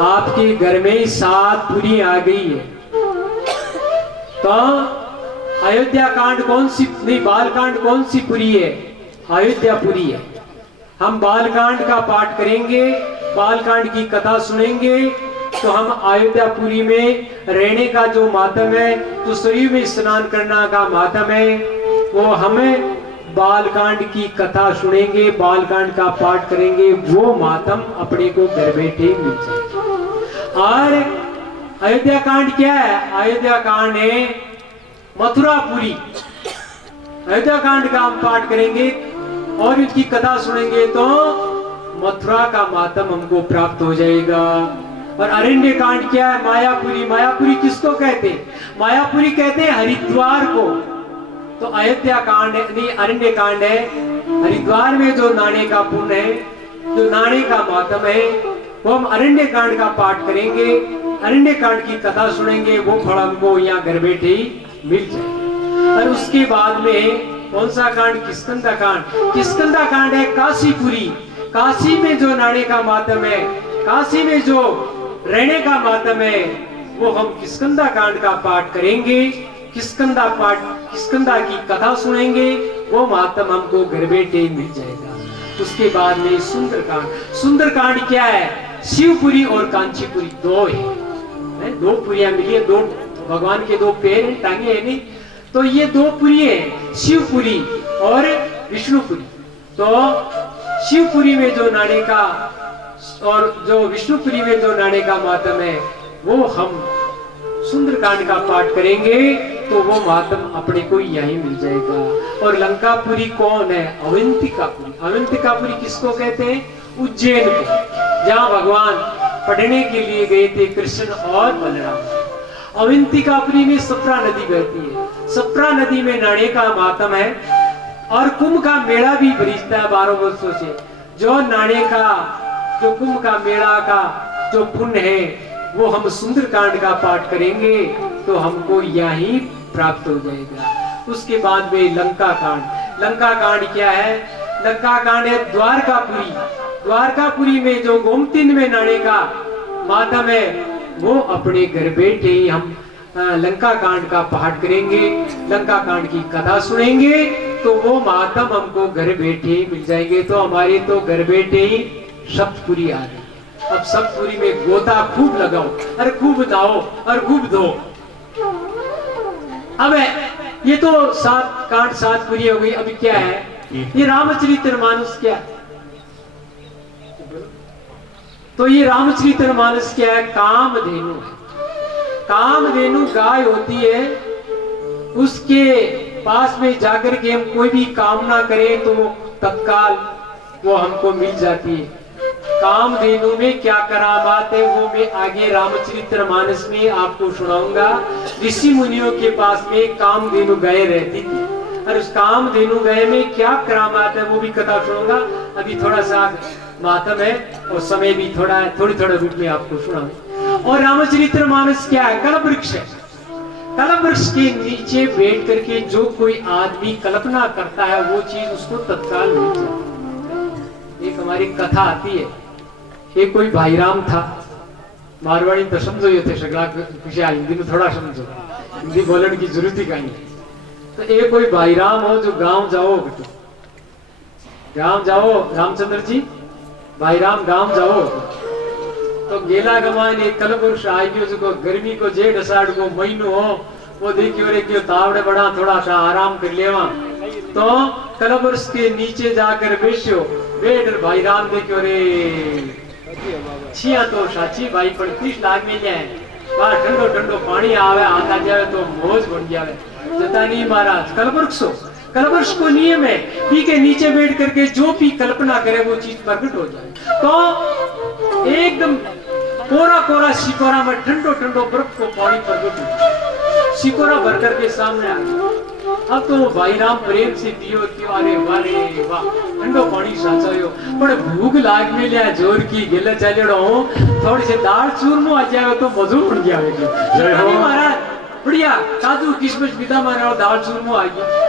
आपके घर में 7 पुरी आ गई है, तो अयोध्या कांड कौन सी नहीं, बाल कांड कौन सी पुरी है? अयोध्या पुरी है। हम बाल कांड का पाठ करेंगे, बाल कांड की कथा सुनेंगे, तो हम अयोध्यापुरी में रहने का जो मातम है, तो सरयू में स्नान करना का मातम है, वो हमें बालकांड की कथा सुनेंगे, बालकांड का पाठ करेंगे, वो मातम अपने को घर बैठे मिल जाएगा। और अयोध्या कांड क्या है? अयोध्या कांड है मथुरापुरी। अयोध्या कांड का हम पाठ करेंगे और उसकी कथा सुनेंगे तो मथुरा का मातम हमको प्राप्त हो जाएगा। और अरण्य कांड क्या है? मायापुरी। मायापुरी किसको कहते हैं? मायापुरी कहते हैं हरिद्वार को। तो अयोध्या कांड नहीं, अरण्य कांड है हरिद्वार में जो नाने का पुण्य है, जो नाने का मातम है, वो हम अरण्य कांड का पाठ करेंगे, अरण्य कांड की कथा सुनेंगे, वो फल हमको यहाँ घर बैठे ही मिल जाएगा। और उसके बाद में कौन सा कांड? किष्किंधा कांड। किष्किंधा कांड है काशीपुरी। काशी में जो नाने का मातम है, काशी में जो रहने का मातम है, वो हम किष्किंधा कांड का पाठ करेंगे, किष्किंधा की कथा सुनेंगे, वो मातम हमको घर बैठे मिल जाएगा। उसके बाद में सुंदरकांड। सुंदरकांड क्या है? शिवपुरी और कांचीपुरी दो है, दो पुरियां मिली है, दो भगवान के दो पैर हैं, टांगे है नहीं, तो ये दो पुरी है, शिवपुरी और विष्णुपुरी। तो शिवपुरी में जो नाने का और जो विष्णुपुरी में जो नाने का मातम है, वो हम सुंदरकांड का पाठ करेंगे, तो वो मातम अपने को यही मिल जाएगा। और लंकापुरी कौन है? अवंतिकापुरी। अवंतिकापुरी किसको कहते हैं? उज्जैन को, जहाँ भगवान पढ़ने के लिए गए थे कृष्ण और बलराम। अवंतिकापुरी में सप्रा नदी बहती है, सप्रा नदी में नाने का मातम है। और कुंभ का मेला भी बरीजता है 12 वर्षों से। जो नाने का, जो कुंभ का मेला का जो पुण्य है, वो हम सुंदरकांड का पाठ करेंगे, तो हमको यही प्राप्त हो जाएगा। उसके बाद में लंका कांड। लंका कांड क्या है? लंका कांड है द्वारकापुरी। द्वारकापुरी में जो गोमतीन में नाने का मातम है, वो अपने घर बैठे ही हम लंका कांड का पाठ करेंगे, लंका कांड की कथा सुनेंगे, तो वो मातम हमको घर बैठे ही मिल जाएंगे। तो हमारे तो घर बैठे ही सप्तपुरी आ गई। अब सप्तपुरी में गोता खूब लगाओ, अरे खूब नहाओ और खूब धो। अब ये तो 7 कांड 7 पुरी हो गई। अभी क्या है? ये रामचरितमानस क्या है? तो ये रामचरितमानस क्या है? कामधेनु। कामधेनु गाय होती है, उसके पास में जाकर के हम कोई भी कामना करें तो तत्काल वो हमको मिल जाती है। कामधेनु में क्या करामात है, वो मैं आगे रामचरितमानस में आपको सुनाऊंगा। ऋषि मुनियों के पास में कामधेनु गाय रहती थी, और उस कामधेनु गाय में क्या करामात है, वो भी कथा सुनाऊंगा। अभी थोड़ा सा मातम है और समय भी थोड़ा है, थोड़ा रूप में आपको सुनाऊंगा। और रामचरितमानस क्या है? कल्प वृक्ष है। कल्प वृक्ष के नीचे बैठ करके जो कोई आदमी कल्पना करता है, वो चीज उसको तत्काल मिल जाती है। एक हमारी कथा आती है, एक कोई भाईराम था, मारवाड़ी तो समझो ये थे सगला कुछ, हिंदी में थोड़ा समझो, हिंदी बोलने की जरूरत ही कहीं। तो एक कोई भाईराम हो जो गांव जाओ, बेटो गांव जाओ, रामचंद्र जी भाईराम गांव जाओ, तो गेला गमान एक कल्प वृक्ष आई गयो, जो गर्मी को जेठ अषाढ़ को महीनो हो, वो देखियो रे क्यों तावड़े बड़ा थोड़ा सा आराम कर लेवा, तो कल्प वृक्ष के नीचे जाकर बैठो, बैठ भाई राम देखियो रे छिया तो साची भाई पर 30 लाख में जाए, बाहर ठंडो ठंडो पानी आवे, आता जावे तो मौज बन जावे। जता नहीं महाराज कल्प वृक्ष हो, कल्प वृक्ष को नियम है पी के नीचे बैठ करके जो भी कल्पना करे वो चीज प्रकट हो जाए। तो एकदम कोरा कोरा शिकोरा में ठंडो ठंडो बर्फ को पानी प्रकट हो, शिकोरा भर करके सामने आ गया। अब तो भाई राम प्रेम से पियो क्यों, अरे वारे वाह ठंडो पानी साचो, पर भूख लाग में लिया जोर की गिले चलेड़ो हूं, थोड़ी से दाल चूरमो आ जाए तो मजू पड़ गया जय हो महाराज, बढ़िया काजू किशमिश विदा मारे दाल चूरमो आ गया।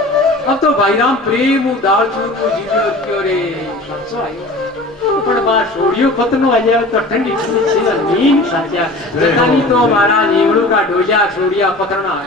अब तो भाई राम प्रेम दाल चूरमो जीवियो क्यों रे साचो आयो। પણ બા છોડ્યો પતનો આજે તો ઠંડી ઠંડી છે નીમ સાચા જતાની તો મારા નીવડું કા ઢોલિયા છોડિયા પતરણા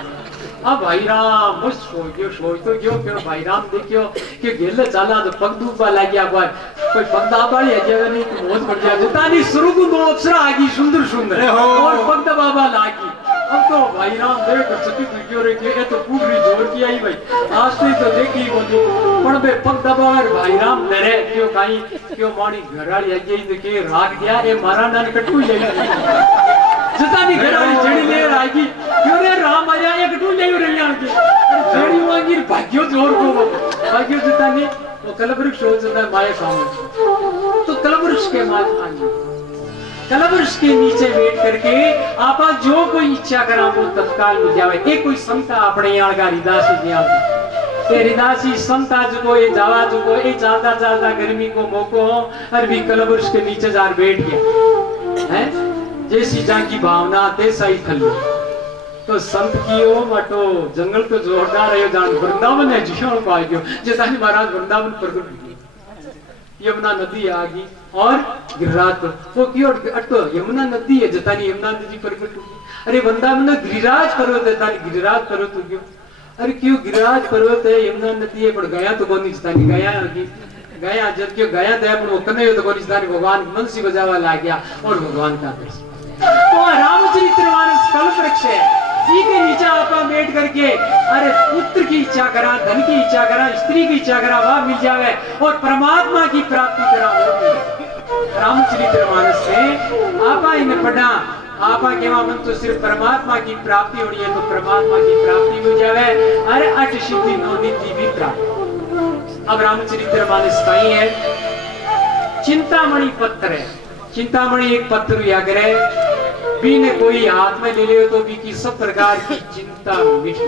આ ભાઈ રામ બસ સોય તો ગયો કે ભાઈ રામ દેખ્યો કે ગેલે ચાલા તો પગ દુબા લાગ્યા બાર કોઈ પગ દાબાળી આજે નહીં મોજ પડ જાય જતાની સુરગુ નો અક્ષર આગી સુંદર સુંદર और पग दबाबा लागी अब तो भाई राम देख सती वीडियो रे के तो पूरी जोर की आई भाई आज तो देखी होती पण बे पग दबावर भाई राम डरे क्यों काई क्यों मानी घराड़ी आगे देखे राग दिया ए मारा नान कटू जाई जतानी घराड़ी जड़ी ले आगी क्यों रे राम आया एक कटू जाई रे यार के जड़ी वांगी भाग्यो जोर को भाग्यो जतानी वो कलवृक्ष हो जता माया सामने तो कलवृक्ष के मात आगी कलवृक्ष के नीचे बैठ करके आपा जो कोई इच्छा करा वो तत्काल मिल जावे ए कोई संता अपने यहाँ का हरिदासी दिया ते हरिदासी संता जो ये जावा जो ये चालता चालता गर्मी को मौको हो और भी कलवृक्ष के नीचे जार बैठ गया हैं जैसी जहाँ की भावना तैसा ही खल्लो तो संत की ओ मटो जंगल तो जोरदार है जान वृंदावन है जिशों को आ गयो जैसा महाराज वृंदावन प्रकट हुए यमुना नदी आ गई और गिरिराज वो क्यों अटो यमुना नदी है जतानी यमुना नदी प्रकट होगी अरे वृंदावन में गिरिराज पर्वत है जतानी गिरिराज पर्वत हो गयो अरे क्यों गिरिराज पर्वत है यमुना नदी है पर गया तो कोनी जतानी गया की गया जब क्यों गया तो अपन वो कन्हैया तो कोनी जतानी भगवान बंसी बजावा ला गया और भगवान का दर्शन तो रामचरितमानस कल्पवृक्ष है जी के नीचे आपा बैठ करके अरे पुत्र की इच्छा करा धन की इच्छा करा स्त्री की इच्छा करा वह मिल जावे और परमात्मा की प्राप्ति करा रामचरितमानस से आपा इन्हें पढ़ा आपा केवा मन तो सिर्फ परमात्मा की प्राप्ति होनी है तो परमात्मा की प्राप्ति हो जावे अरे अष्ट सिद्धि नौ निधि भी प्राप्त अब रामचरितमानस का ही है चिंतामणि पत्र है चिंतामणि एक पत्र या करे भी ने कोई हाथ में ले लियो तो भी की सब प्रकार की चिंता मिट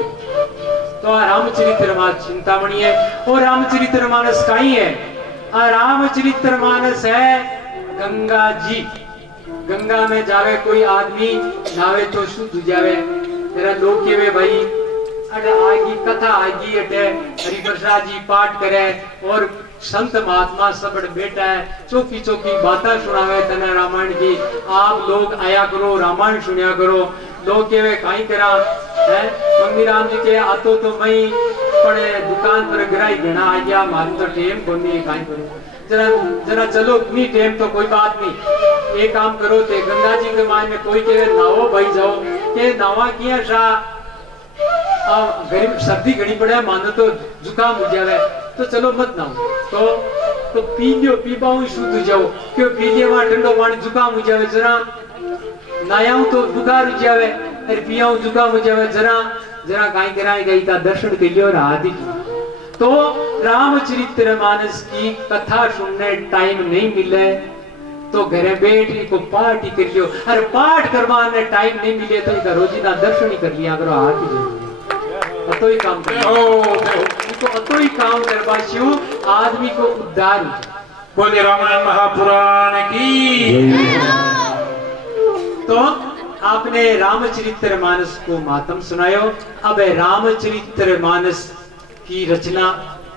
तो रामचरितमानस चिंतामणि है और रामचरितमानस का ही है रामचरितमानस है गंगा जी गंगा में जावे कोई आदमी नावे तो शुद्ध जावे तेरा लोग के वे भाई अरे आगी कथा आगी अटे हरिप्रसाद जी पाठ करे और संत महात्मा सब बैठा है चौकी चौकी बातें सुनावे तना रामायण की आप लोग आया करो रामायण सुनिया करो लोग के वे काई करा है मंगी राम जी के आतो तो मई पड़े दुकान पर गिराई घना आ गया मारू तो टेम कोनी काई करो जरा जरा चलो इतनी टेम तो कोई बात नहीं एक काम करो ते गंगा जी के मान में कोई के नावो भाई जाओ के नावा किया सा गरीब सर्दी घड़ी पड़े मानो तो जुकाम हो जावे तो चलो मत नाओ तो पी लियो पीबाऊ शुद्ध जाओ क्यों पी लिया वहां ठंडो पानी जुकाम हो जावे जरा नायाऊ तो बुखार हो जावे अरे पियाऊ जुकाम हो जावे जरा जरा काई कराई गई का दर्शन कर लियो और आदि तो रामचरितमानस की कथा सुनने टाइम नहीं मिले तो घरे बैठ को पाठ ही कर लियो अरे पाठ करवाने टाइम नहीं मिले तो इधर रोजीना दर्शन ही कर लिया करो हाथ ही तो ही काम तो तो ही काम करवाशियो आदमी को उद्धार बोले रामायण महापुराण की तो आपने रामचरितमानस को मातम सुनायो अब रामचरितमानस की रचना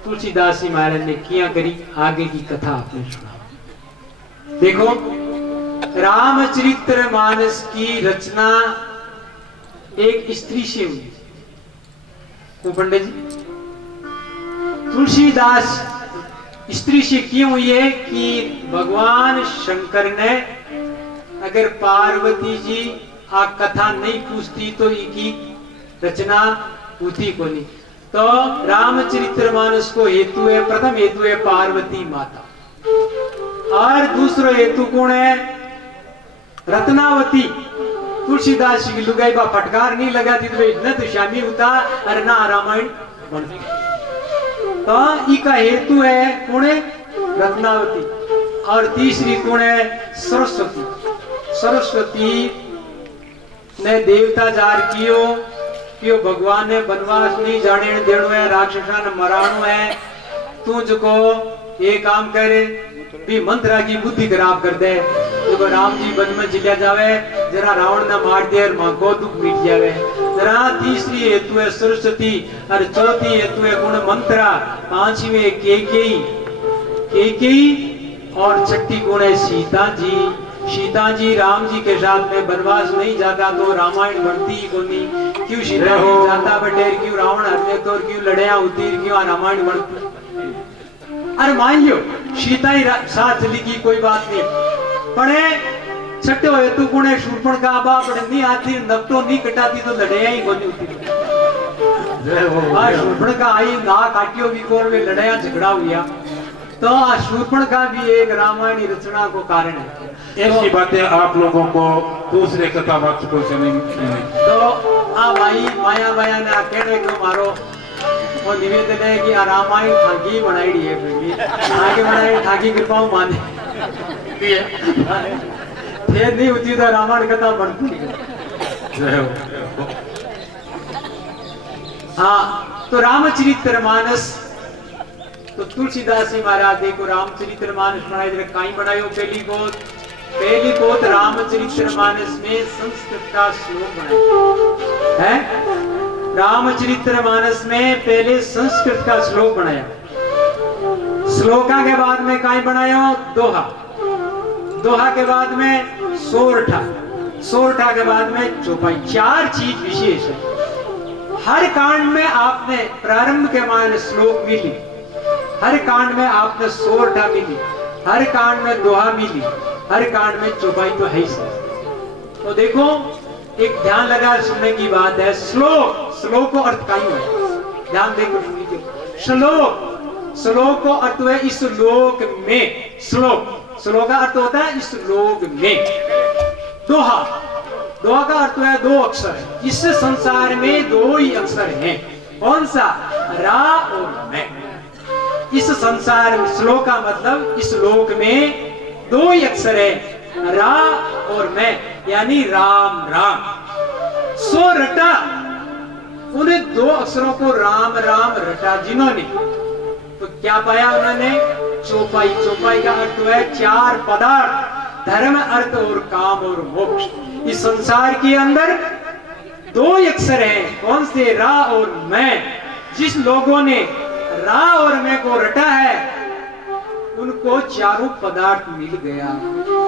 तुलसीदास जी महाराज ने किया करी आगे की कथा आपने सुना देखो रामचरितमानस की रचना एक स्त्री से हुई पंडित जी तुलसीदास स्त्री से क्यों हुई है कि भगवान शंकर ने अगर पार्वती जी आ कथा नहीं पूछती तो इनकी रचना होती को नहीं तो रामचरितमानस को हेतु है प्रथम हेतु है पार्वती माता और दूसरा हेतु कौन है रत्नावती तुलसीदास की लुगाई बा फटकार नहीं लगाती तो न तो शामी होता और ना रामायण बनती तो इसका हेतु है कौन है रत्नावती और तीसरी कौन है सरस्वती सरस्वती ने देवता जार कियो क्यों भगवान ने वनवास नहीं जाने देणो है राक्षसा ने मराणो है तू जो ये काम करे भी मंत्रा की बुद्धि खराब कर दे तो राम जी वन में चिल्ला जावे जरा रावण ने मार दे और मां को दुख मिट जावे जरा तीसरी हेतु है सरस्वती और चौथी हेतु है गुण मंत्रा पांचवी केकेयी और छठी गुण है सीता जी। सीता जी राम जी के साथ में वनवास नहीं जाता तो रामायण बनती ही कोनी। क्यों सीता जी जाता बटेर, क्यों रावण हरने तो, क्यों लड़ाइया होती, क्यों रामायण बनती। अरे मान लो सीता ही साथ चली की कोई बात नहीं, पड़े छठे हुए तू गुणे शूर्पण का बाप नहीं आती, नकटो नहीं कटाती तो लड़ाइया ही कोनी होती। शूर्पण का आई ना काटियो भी कोर में लड़ाइया झगड़ा हुआ तो शूर्पण का भी एक रामायणी रचना को कारण है। ऐसी बातें आप लोगों को दूसरे कथावाचकों से नहीं। तो आ भाई माया माया ने कहने को मारो वो निवेदन है कि रामायण ठाकी बनाई है, आगे बनाई ठाकी कृपाओं माने फिर नहीं होती तो रामायण कथा बनती है। हाँ तो रामचरितमानस तो तुलसीदास जी महाराज देखो रामचरितमानस बनाए जरा कहीं बनायो। पहली गोत रामचरितमानस में संस्कृत का श्लोक बनाया है। रामचरितमानस में पहले संस्कृत का श्लोक बनाया, श्लोका के बाद में कहीं बनाया दोहा, दोहा के बाद में सोरठा, सोरठा के बाद में चौपाई। चार चीज विशेष है। हर कांड में आपने प्रारंभ के मान श्लोक मिली, हर कांड में आपने सोरठा मिली, हर कांड में दोहा मिली, हर कांड में चौपाई तो है ही सही। तो देखो एक ध्यान लगा सुनने की बात है। श्लोक, श्लोक को अर्थ का ही है, ध्यान देकर सुनिए। श्लोक, श्लोक को अर्थ है इस लोक में। श्लोक, श्लोक का अर्थ होता है इस लोक में। दोहा, दोहा का अर्थ है दो अक्षर है। इस संसार में दो ही अक्षर हैं, कौन सा? रा और मैं। इस संसार में, श्लोक का मतलब इस लोक में दो ही अक्षर है, रा और मैं, यानी राम राम। सो रटा, उन्हें दो अक्षरों को राम राम रटा जिन्होंने, तो क्या पाया उन्होंने? चौपाई। चौपाई का अर्थ है चार पदार्थ, धर्म अर्थ और काम और मोक्ष। इस संसार के अंदर दो ही अक्षर हैं, कौन से? रा और मैं। जिस लोगों ने रा और मैं को रटा है उनको चारों पदार्थ मिल गया,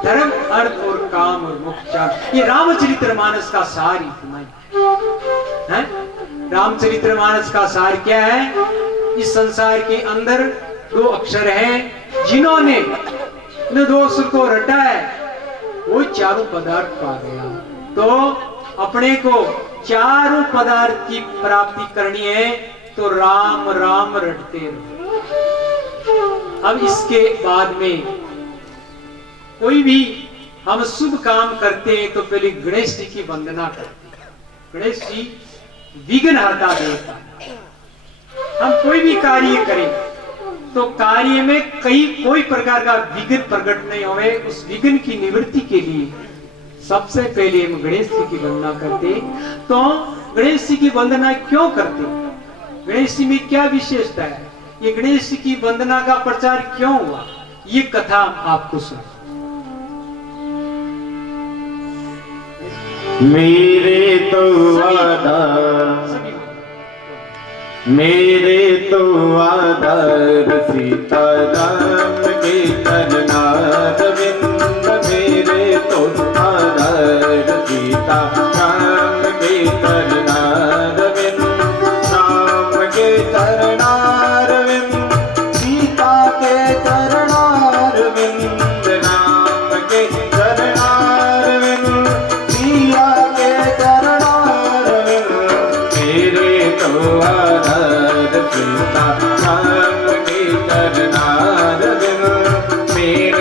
धर्म अर्थ और काम और मोक्ष चार। ये रामचरितमानस का सार ही है। रामचरितमानस का सार क्या है? इस संसार के अंदर दो अक्षर हैं, जिन्होंने इन दो अक्षर को रटा है वो चारों पदार्थ पा गया। तो अपने को चारों पदार्थ की प्राप्ति करनी है तो राम राम रटते रहो। अब इसके बाद में कोई भी हम शुभ काम करते हैं तो पहले गणेश जी की वंदना करते हैं। गणेश जी विघ्न हरता देवता। हम कोई भी कार्य करें तो कार्य में कोई प्रकार का विघ्न प्रकट नहीं होवे, उस विघ्न की निवृत्ति के लिए सबसे पहले हम गणेश जी की वंदना करते। तो गणेश जी की वंदना क्यों करते? गणेश जी में क्या विशेषता है? ये गणेश जी की वंदना का प्रचार क्यों हुआ? ये कथा आपको सुन। मेरे तो आधार सीता राम के चरना रविंद। मेरे तो आधार सीता राम के चरना रविंद। राम के चरना रविंद, सीता के चरना रविंद। राम के चरना रविंद, सीता के चरना रविंद। मेरे तो आधार सीता राम के चरना रविंद। मेरे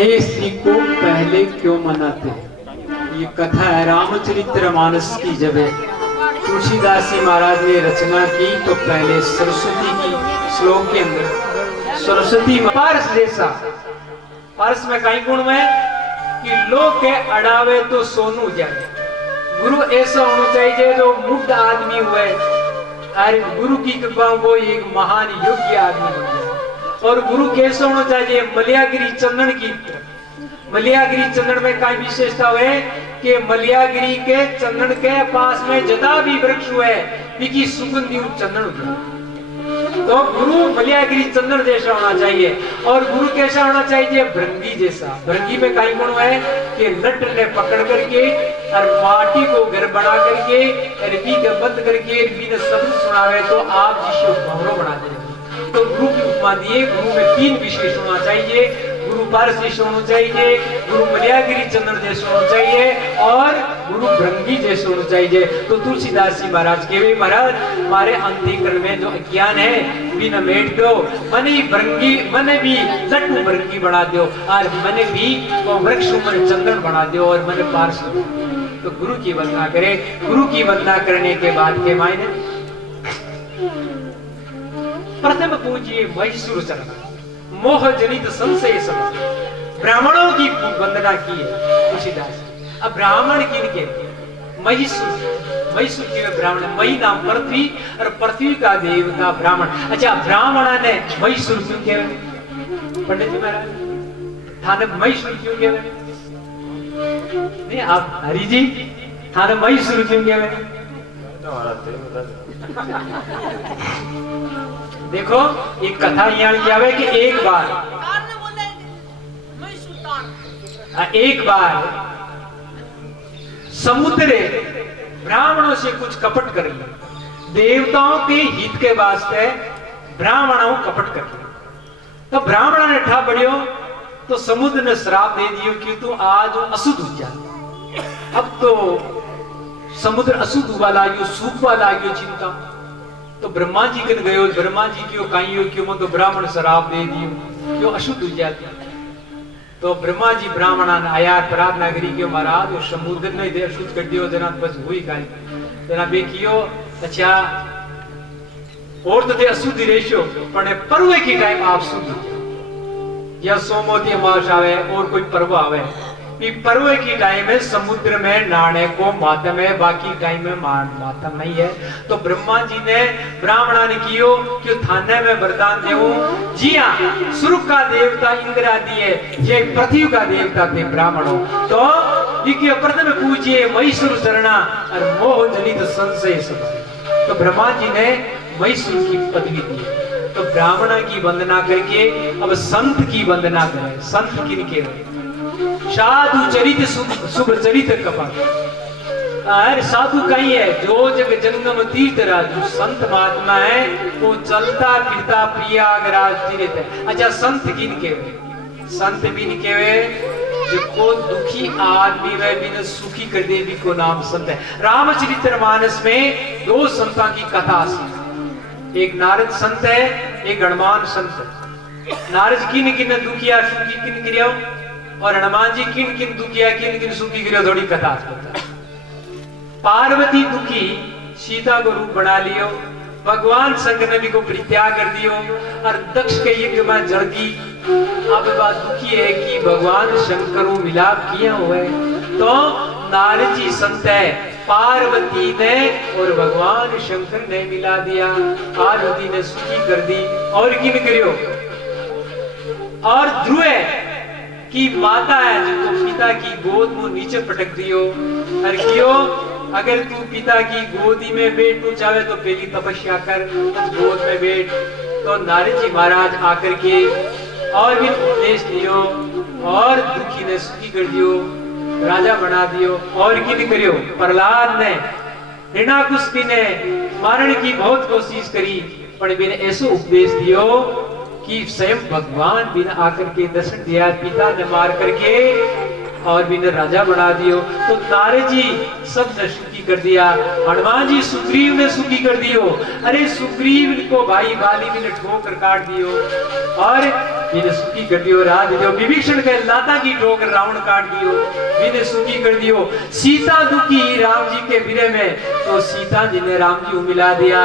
गणेश जी को पहले क्यों मनाते हैं? ये कथा है रामचरित्र मानस की। जब तुलसीदास जी महाराज ने रचना की तो पहले सरस्वती की श्लोक के अंदर सरस्वती पारस जैसा, पारस में कई गुण में कि लोग के अड़ावे तो सोनू जाए। गुरु ऐसा होना चाहिए जो मुग्ध आदमी हुए, अरे गुरु की कृपा वो एक महान योग्य आदमी बन जाए। और गुरु कैसे होना चाहिए? मलयागिरी चंदन की तरह। मलयागिरी चंदन में कई विशेषता है कि मलयागिरी के चंदन के पास में जदा भी वृक्ष हुए की सुगंधी चंदन होती। तो गुरु मलयागिरी चंदन जैसा होना चाहिए। और गुरु कैसा होना चाहिए? भृंगी जैसा। भृंगी में कई गुण है कि लट ने पकड़ करके और माटी को घर बना करके रबी के बंद करके रबी ने शब्द सुनावे तो आप जिसको भवरो बना देंगे। तो गुरु की उपमा दिए। गुरु में 3 विशेष होना चाहिए। गुरु पारस जैसे होना चाहिए, गुरु मलयागिरी चंद्र जैसे होना चाहिए और गुरु भृंगी जैसे होना चाहिए। तो तुलसीदास जी महाराज के भी महाराज हमारे अंतःकरण में जो अज्ञान है भी न मेट दो, मने भृंगी मने भी लट्टू भृंगी बना दो और मने भी वो वृक्ष मन चंदन बना दो और मने पारस। तो गुरु की वंदना करे। गुरु की वंदना करने के बाद के मायने प्रथम पूजिए महिषुर चरण, मोह जनित संशय समझ। ब्राह्मणों की वंदना की है तुलसीदास। अब ब्राह्मण किन के? महिषुर। महिषुर के ब्राह्मण, मही नाम पृथ्वी और पृथ्वी का देवता ब्राह्मण। अच्छा, ब्राह्मण ने महिषुर क्यों कहे? पंडित जी महाराज थाने महिषुर क्यों कहे? नहीं आप हरि जी थाने महिषुर क्यों कहे? देखो एक कथा यहाँ क्या है कि एक बार समुद्र ब्राह्मणों से कुछ कपट कर लिया। देवताओं के हित के वास्ते ब्राह्मणों कपट कर लिया। तो ब्राह्मण ने ठा बढ़ियो तो समुद्र ने श्राप दे दियो कि तू आज अशुद्ध हो जा। अब तो समुद्र अशुद्ध हुआ लागियो, सूखवा लागियो चिंता। तो ब्रह्मा जी कन गयो, ब्रह्मा जी क्यों कहियो क्यों तो ब्राह्मण श्राप दे दियो क्यों अशुद्ध हो जाती। तो ब्रह्मा जी ब्राह्मण आया प्रार्थना करी क्यों महाराज वो समुद्र ने दे अशुद्ध कर दियो जना बस हुई गाय जना बेकियो। अच्छा और तो दे अशुद्ध रेशो पण पर्व की टाइम आप शुद्ध या सोमवती अमावस आवे और कोई पर्व आवे पर्व की टाइम में समुद्र में नहाने को मातम है, बाकी टाइम में मातम नहीं है। तो ब्रह्मा जी ने ब्राह्मणा ने कियो कि थाने में वरदान देऊं। जी हाँ, स्वर्ग का देवता इंद्र आदि है, ये पृथ्वी का देवता थे ब्राह्मणों। तो ये प्रथम पूजिए महिषुर चरणा और मोह जनित संशय सब। तो ब्रह्मा जी ने महिषुर की पदवी दी। तो ब्राह्मणा की वंदना करके अब संत की वंदना करें। संत किनके? साधु चरित शुभ चरित कपट। अरे साधु कहीं है जो जग जंगम तीर्थ राजू। संत महात्मा है वो चलता फिरता प्रयागराज तीर्थ है। अच्छा संत किन के? संत बिन के जिसको दुखी आदमी वे बिन सुखी कर दे भी को नाम संत है। रामचरितमानस में 2 संतां की कथा है। एक नारद संत है, एक हनुमान संत है। नारद किन किन दुखिया सुखी किन क्रिया और हनुमान जी किन किन दुखिया किन किन सुखी गिरो थोड़ी कथा। पार्वती दुखी सीता को रूप बना लियो, भगवान शंकर ने भी को परित्याग कर दियो और दक्ष के यज्ञ में जड़ दी। अब बात दुखी है कि भगवान शंकर को मिलाप किया हुए। तो नारद जी संत है, पार्वती ने और भगवान शंकर ने मिला दिया। पार्वती ने सुखी कर दी और किन करियो और ध्रुव की माता है जो पिता की गोद में नीचे पटक दियो और क्यों? अगर तू पिता की गोदी में बैठना चाहे तो पहली तपस्या कर, गोद में बैठ। तो नारद जी महाराज आकर के और भी उपदेश दियो और दुखी ने सुखी कर दियो, राजा बना दियो। और किन करियो? प्रहलाद ने हिरण्याकुश ने मारने की बहुत कोशिश करी पर बिन ऐसो उपदेश दियो कि स्वयं भगवान बिन आकर के दर्शन दिया, पिता ने मार करके और बिन राजा बना दियो। तो नारद जी सब ने सुखी कर दिया। हनुमान जी सुग्रीव ने सुखी कर दियो। अरे सुग्रीव को भाई बाली ने ठोकर काट दियो और मैंने सुखी कर दियो रात दियो विभीषण के लाता की ठोकर रावण काट दियो मैंने सुखी कर दियो सीता दुखी राम जी के विरह में तो सीता जी ने राम जी को मिला दिया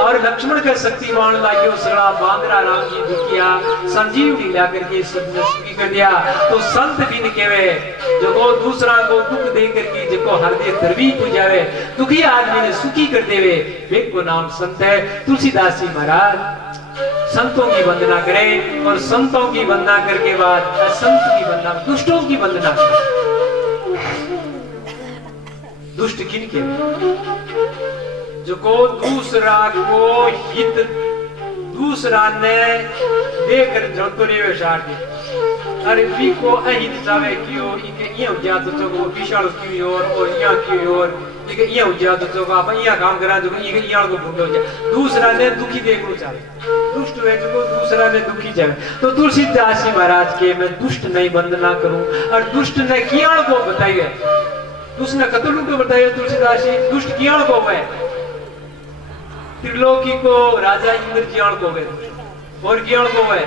और लक्ष्मण के शक्तिवान लागियो सड़ा बांदरा राम जी दुखिया संजीवनी ला करके सबने सुखी कर दिया तो संत बिन केवे जो दूसरा को दुख दे करके जिको हृदय दरवी पूजावे दुखी आदमी ने सुखी कर देवे वे को नाम संत है। तुलसीदास जी महाराज संतों की वंदना करें और संतों की वंदना करके बाद असंत की वंदना दुष्टों की वंदना करें। दुष्ट किन के जो को दूसरा को हित दूसरा ने देकर जड़तो रे शाट अरे भी को अहित जावे कियो इके ये उजा तो को विशाल कियो और या कियो और इके ये उजा तो को आप या काम करा जो इके या को भूलो जा दूसरा ने दुखी देखो चाहे दुष्ट है जो दूसरा ने दुखी जावे तो तुलसीदास जी महाराज के मैं दुष्ट नहीं वंदना करूं और दुष्ट ने कियाल को बताइए दुष्ट ने कतलू को बताइए तुलसीदास जी दुष्ट कियाल को है त्रिलोकी को राजा इंद्र जियाल को है और कियाल को है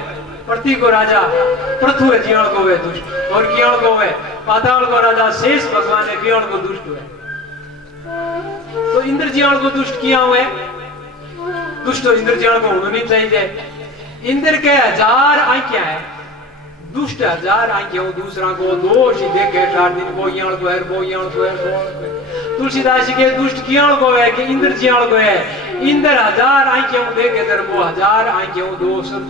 पृथ्वी को राजा पृथु है जियाल को है दुष्ट और कियाल को है पाताल को राजा शेष भगवान ने कियाल को दुष्ट है तो इंद्र जियाल को दुष्ट किया हुए दुष्ट तो इंद्र जियाल को होना नहीं चाहिए इंद्र के 1000 आंखें है दुष्ट 1000 आंखें दूसरा को दोष देखे 4 दिन को याल को है वो याल को है तुलसीदास जी के दुष्ट कियाल को है कि इंद्र जियाल को है इंद्र 1000 आंखें देखे तर वो 1000 आंखें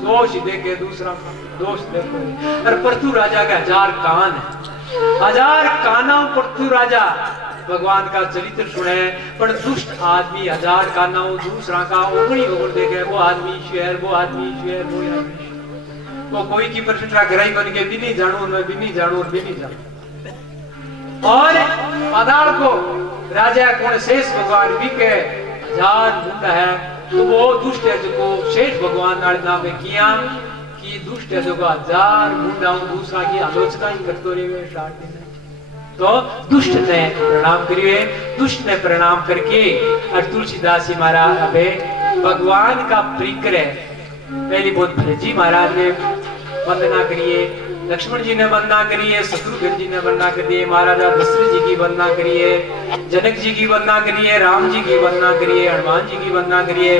दोष देखे दूसरा दोष देखो और पृथु राजा का 1000 कान है 1000 कानों पृथु राजा भगवान का चरित्र सुने पर दुष्ट आदमी 1000 कानों दूसरा का उंगली उगड़ देखे वो आदमी ईश्वर वो आदमी ईश्वर वो आदमी तो कोई की प्रशंसा कराई बन के भी नहीं जानू मैं भी नहीं जानू और भी नहीं जानू और पाताल को राजा कौन शेष भगवान भी के 1000 मुंडा है तो वो दुष्ट है जो शेष भगवान नाम में किया कि दुष्ट है जो 1000 मुंडा दूसरा की आलोचना ही करते रहे स्टार्ट दिन तो दुष्ट ने प्रणाम करिए दुष्ट ने प्रणाम करके और तुलसीदास जी महाराज अबे भगवान का प्रिय पहली बहुत भले महाराज ने वंदना करिए लक्ष्मण जी ने वंदना करिए शत्रुघ्न जी ने वंदना करिए महाराजा दशरथ जी की वंदना करिए जनक जी की वंदना करिए राम जी की वंदना करिए हनुमान जी की वंदना करिए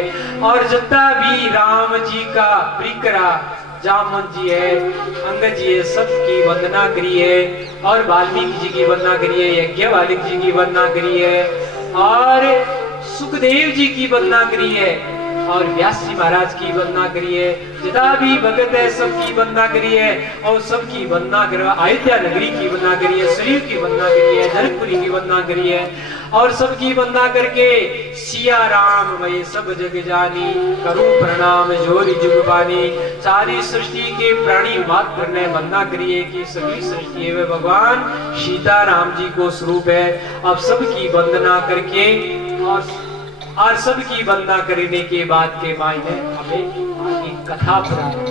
और जितना भी राम जी का प्रिकरा जामन जी है अंगद जी है सबकी वंदना करिए और वाल्मीकि जी की वंदना करिए यज्ञवालिक जी की वंदना करिए और सुखदेव जी की वंदना करिए और व्यास जी महाराज की वंदना करिए जितना भी भगत है सबकी वंदना करिए और सबकी वंदना करवा अयोध्या नगरी की वंदना करिए शरीर की वंदना करिए जनकपुरी की वंदना करिए और सबकी वंदना करके सिया राम मैं सब जग जानी करूं प्रणाम जोरी जुगबानी सारी सृष्टि के प्राणी मात्र ने वंदना करिए कि सभी सृष्टि में भगवान सीता राम जी को स्वरूप है। अब सबकी वंदना करके और सबकी वंदना करने के बाद के मायने हमें आगे कथा प्रारंभ।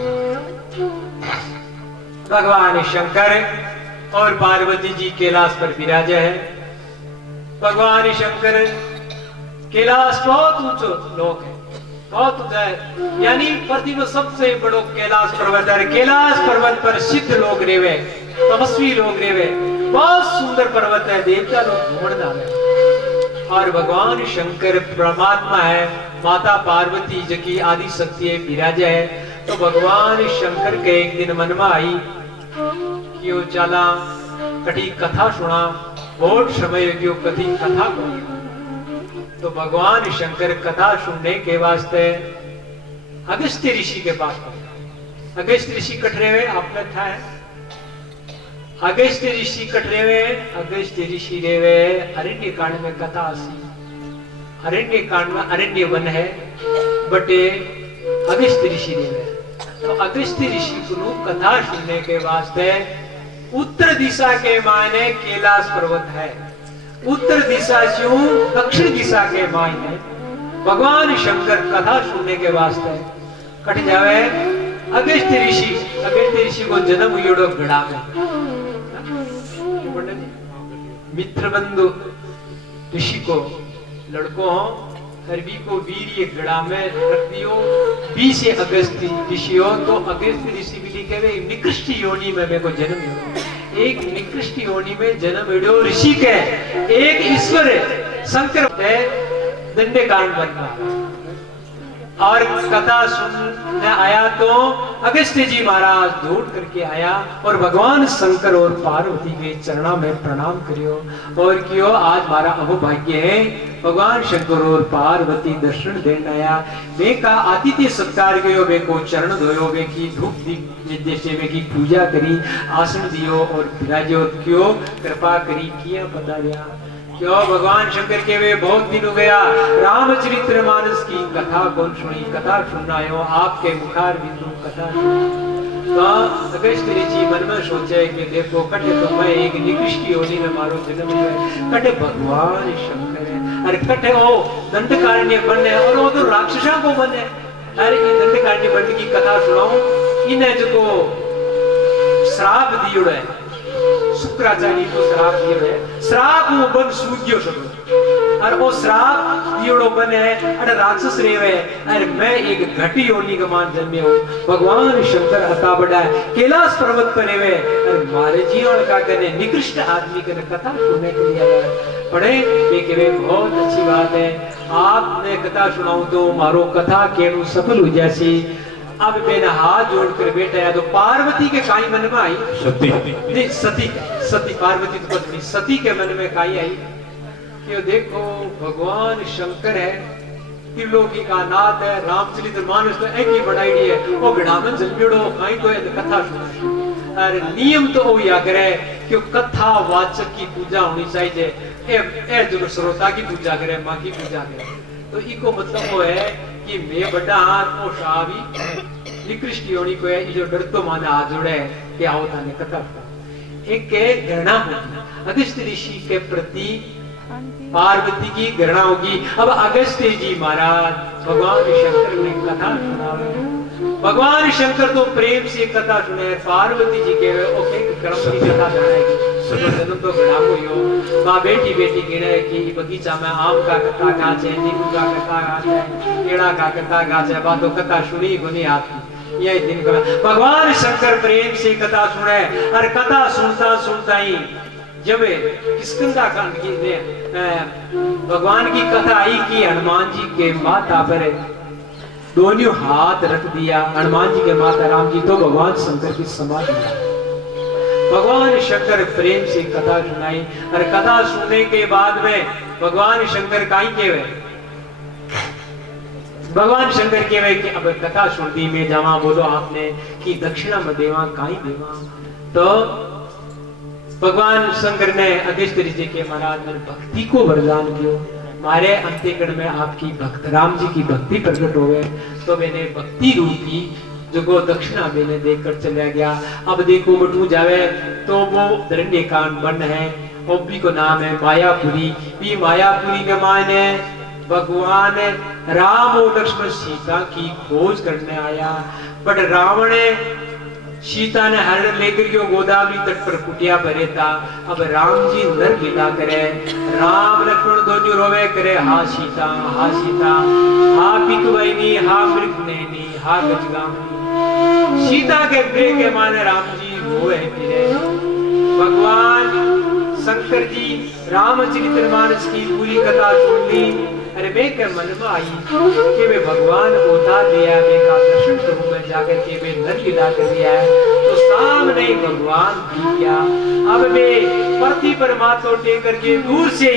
भगवान शंकर और पार्वती जी कैलाश पर विराजे हैं। भगवान शंकर कैलाश बहुत ऊंचो लोक है बहुत ऊंचा है यानी पृथ्वी में सबसे बड़ो कैलाश पर्वत है। कैलाश पर्वत पर सिद्ध लोग रेवे तपस्वी लोग रेवे बहुत सुंदर पर्वत है देवता लोग घूमने आवे और भगवान शंकर परमात्मा है माता पार्वती जी की आदि शक्ति है विराज है। तो भगवान शंकर के एक दिन मन में आई कि वो चला कटी कथा सुना बहुत समय क्यों कथी कथा को तो भगवान शंकर कथा सुनने के वास्ते अगस्त्य ऋषि के पास पहुंचा। अगस्त्य ऋषि कटरे हुए आपने था है अगस्त्य ऋषि कटरे हुए अगस्त्य ऋषि रेवे अरण्य कांड में कथा आसी अरण्य कांड में अरण्य वन है बटे अगस्त्य ऋषि रेवे तो अगस्त्य ऋषि को कथा सुनने के वास्ते उत्तर दिशा के मायने कैलाश पर्वत है उत्तर दिशा से दक्षिण दिशा के मायने भगवान शंकर कथा सुनने के वास्ते कट जावे अगस्त्य ऋषि को जन्म हुई गड़ा में मित्र बंधु ऋषि को लड़को अरबी को वीर ये गड़ा में रख दियो 20 अगस्त ऋषियों तो अगस्त ऋषि भी लिखे हुए निकृष्ट योनि में मेरे को जन्म मिलो एक निकृष्ट योनि में जन्म मिलो ऋषि के एक ईश्वर शंकर है दंडकांड बनना और कथा सुनने आया तो अगस्त जी महाराज ढूंढ करके आया और भगवान शंकर और पार्वती के चरणों में प्रणाम करियो और क्यों आज हमारा अहोभाग्य है भगवान शंकर और पार्वती दर्शन देने आया वे का आतिथ्य सत्कार करियो वे को चरण धोयो वे की धूप दीप जैसे वे की पूजा करी आसन दियो और विराजो क्यों कृपा करी किया पता गया क्यों भगवान शंकर के वे बहुत दिन हो गया रामचरितमानस की कथा कौन सुनी कथा सुनना हो आपके मुखार बिंदु कथा तो अगस्त ऋषि मन में सोचे कि देखो कटे तो मैं एक निकृष्ट योनि में मारो जन्म है कटे भगवान शंकर है अरे कटे ओ दंडकारण्य बने और वो तो राक्षसा को बने अरे ये दंडकारण्य बनने की कथा सुनाऊं इन्हें जो श्राप दियो है शुक्राचार्य को श्राप दियो है श्राप वो बन सूज्यो सब और वो श्राप दियोड़ो बने अरे राक्षस रेवे अरे मैं एक घटी योनि का मान जन्मे हूँ भगवान शंकर अता बड़ा कैलाश पर्वत पर रेवे अरे मारे जीवन का कहने निकृष्ट आदमी के कथा सुनने के लिए आया पढ़े वे बहुत अच्छी बात है आपने कथा सुनाऊं तो मारो कथा केनु सफल हो जैसी अब मैंने हाथ जोड़कर बैठा है तो पार्वती के काई मन में आई सती नहीं सती सती पार्वती तो पत्नी सती के मन में काई आई कि देखो भगवान शंकर है त्रिलोकी का नाथ है रामचरितमानस तो एक ही बनाई है वो घड़ामन जन्मेड़ो काई तो कथा सुना अरे नियम तो वो या करे कि कथा वाचक की पूजा होनी चाहिए ए जो श्रोता की पूजा करे माँ की पूजा करे तो इको मतलब वो है कि मैं बड़ा हाथ को शावी निकृष्ट योनि को है जो डर तो माना हाथ जोड़े कि आओ थाने कथा एक के घृणा होगी अगस्त ऋषि के प्रति पार्वती की घृणा होगी अब अगस्त जी महाराज भगवान शंकर ने कथा सुना भगवान शंकर तो प्रेम से कथा सुने पार्वती जी के ओके कर्म की कथा सुनाएगी जन्म तो घड़ा को यो मां बेटी बेटी गिने कि बगीचा में आम का कथा गाछ है नींबू का कथा गाछ है केला का कथा गाछ है बातों कथा सुनी गुनी आती यही दिन का भगवान शंकर प्रेम से कथा सुने और कथा सुनता सुनता ही जब किष्किंधा कांड की भगवान की कथा आई कि हनुमान जी के माथा पर दोनों हाथ रख दिया हनुमान जी के माता राम जी तो भगवान शंकर की समाधि भगवान शंकर प्रेम से कथा सुनाई और कथा सुनने के बाद में भगवान शंकर काई केवे भगवान शंकर केवे कि अब कथा सुन दी में जावा बोलो आपने कि दक्षिणा में देवा काई देवा तो भगवान शंकर ने अगस्त ऋषि के महाराज ने भक्ति को वरदान दियो मारे अंत्यकरण में आपकी भक्त राम जी की भक्ति प्रकट हो गए तो मैंने भक्ति रूपी जो को दक्षिणा मैंने देकर चला गया अब देखो मटू जावे तो वो दंडकांड बन है ओबी को नाम है मायापुरी भी मायापुरी के मायने भगवान राम और लक्ष्मण सीता की खोज करने आया बट रावण सीता ने हरण लेकर के गोदावरी तट पर कुटिया भरे था अब राम जी नर लीला करे राम लक्ष्मण दोनों रोवे करे हा सीता हा पिकवैनी हा मृगनैनी हा गजगामिनी सीता के प्रिय के माने राम जी रोए फिरे भगवान शंकर जी रामचरितमानस की पूरी कथा सुन ली अरे वे के मन में आई कि वे भगवान होता दिया वे का दर्शन करूं मैं जाकर के वे नर लीला कर दिया है तो सामने भगवान भी क्या अब वे पति परमात्मा टेक करके दूर से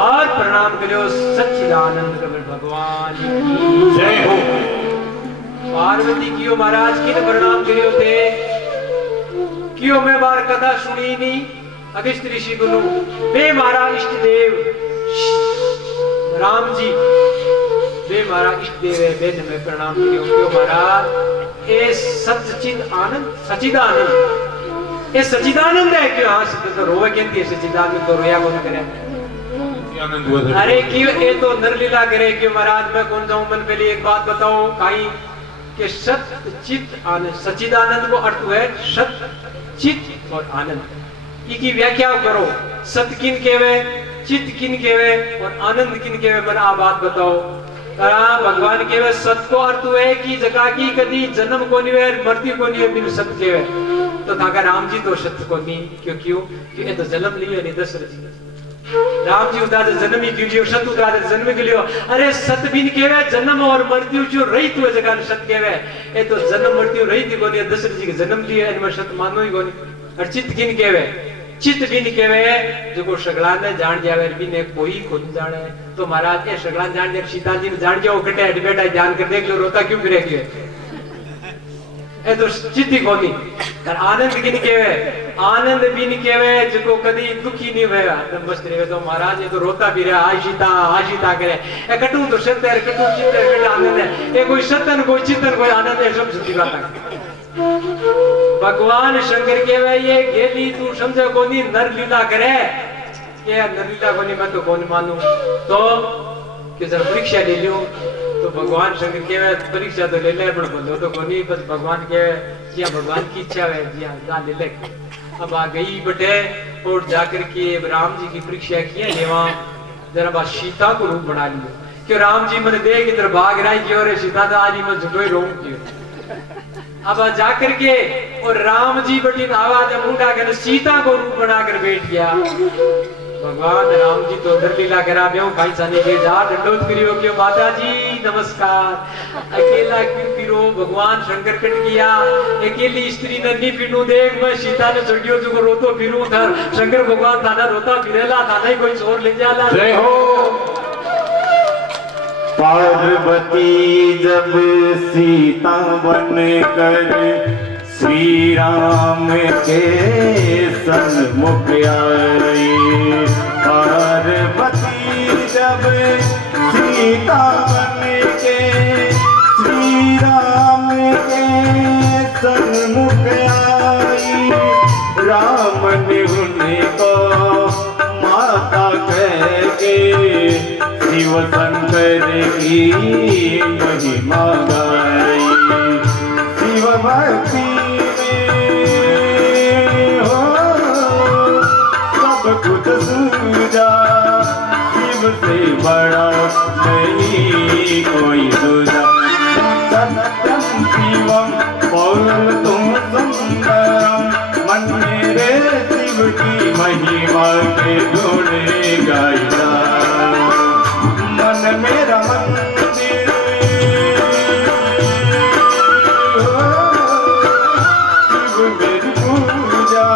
और प्रणाम करो सच्चिदानंद कबीर भगवान की जय हो पार्वती कियो महाराज की प्रणाम करियो थे कियो मैं बार कथा सुनी नहीं अगस्त ऋषि गुरु वे महाराज इष्ट देव राम जी वे महाराज इष्ट देव है वे मैं प्रणाम करियो क्यों महाराज ए सच्चिद आनंद सच्चिदानंद ये सच्चिदानंद है क्यों हाँ सिद्ध तो रोवे कहती है सच्चिदानंद तो रोया कौन करे अरे क्यों ये तो नरलीला करे क्यों महाराज मैं कौन जाऊं मन पहले एक बात बताओ कहीं कि सत चित आनंद सच्चिदानंद को अर्थ है सत चित और आनंद की व्याख्या करो सत किन केवे चित्त किन केवे और आनंद किन केवे मैंने आ बात बताओ। भगवान केवे सत को अर्थ है कि जगह की कदी जन्म को नहीं है मृत्यु को नहीं है बिन सत केवे। तो थाका राम जी तो सत्य को नहीं क्यों ये तो जन्म लियो नहीं दशरथ जी। राम जी उतार जन्म ही क्यों सत उतार जन्म के लियो। अरे सत बिन केवे जन्म और मृत्यु जो रही तू जगह सत केवे। ये तो जन्म मृत्यु रही थी को नहीं दशरथ जी के जन्म लिए इनमें सत मानो ही को नहीं। और चित्त किन केवे चित्त बिन केवे जो को सगला ने जान जावे बिन कोई खुद जाने। तो महाराज के सगला जान जाए सीता जी ने जान जाओ कटे हट बैठा ध्यान कर देख लो रोता क्यों फिरे के ए तो चित्त ही कोनी। और आनंद किन केवे आनंद बिन केवे जो कदी दुखी नहीं होया तो मस्त रहे। तो महाराज ये तो रोता भी रहा आशिता करे ए कटू तो सत्य है कटू चित्त है बेटा आनंद है। ये कोई सत्य कोई चित्त कोई आनंद है सब सच्ची बात है। भगवान शंकर केवे ये गेली तू समझे कोनी नर लीला करे के नर लीला कोनी मैं तो कौन मानू। तो कि जब परीक्षा ले लियो तो भगवान शंकर केवे परीक्षा तो ले ले पर बोलो तो कोनी बस भगवान के जिया भगवान की इच्छा है जिया जा ले ले। अब आ गई बटे और जाकर के राम जी की परीक्षा किए लेवा जरा बस सीता को रूप बना लियो कि राम जी मैंने देख इधर भाग रहा है और सीता तो आज मैं झुटो ही रहूं क्यों। अब जाकर के और राम जी बटी आवाज मुंडा कर सीता को रूप बनाकर बैठ गया। भगवान राम जी तो उधर लीला करा भाई साने के जा दंडोत करियो क्यों माता जी नमस्कार। अकेला क्यों फिरो भगवान शंकर कट गया अकेली स्त्री ने नहीं फिरू देख मैं सीता ने छोड़ियो जो रोतो फिरू था शंकर भगवान थाना रोता फिरेला थाना ही कोई चोर ले जाला। जय हो। पार्वती जब सीता बन कर श्री राम के सन्मुख आई। पार्वती जब सीता बन के श्री राम के सन्मुख आई। राम ने उनको माता कह के शिव शंकर की महिमा गाई। शिव भक्ति में हो सब कुछ सूझा शिव से बड़ा नहीं कोई दूजा। सत्यम शिवम बोल तुम सुंदरम मन मेरे शिव की महिमा के गुण गाया। मन मेरा मंदिर शिव मेरी पूजा।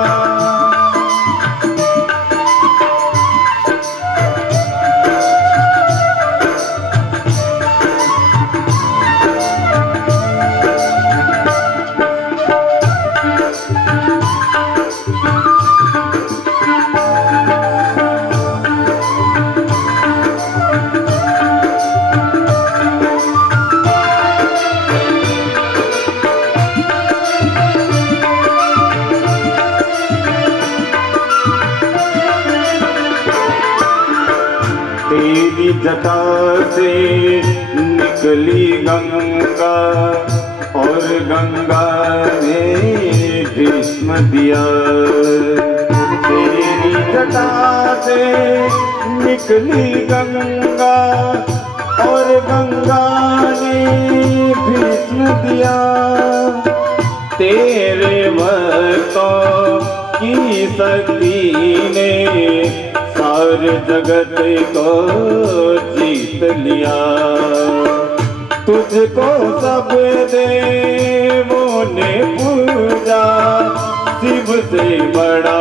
तेरी जटा से निकली गंगा और गंगा ने भीष्म दिया। तेरी जटा से निकली गंगा और गंगा ने भीष्म दिया। तेरे भक्तों की शक्ति ने सारे जगत को जीत लिया। तुझको सब देवों ने पूजा शिव से बड़ा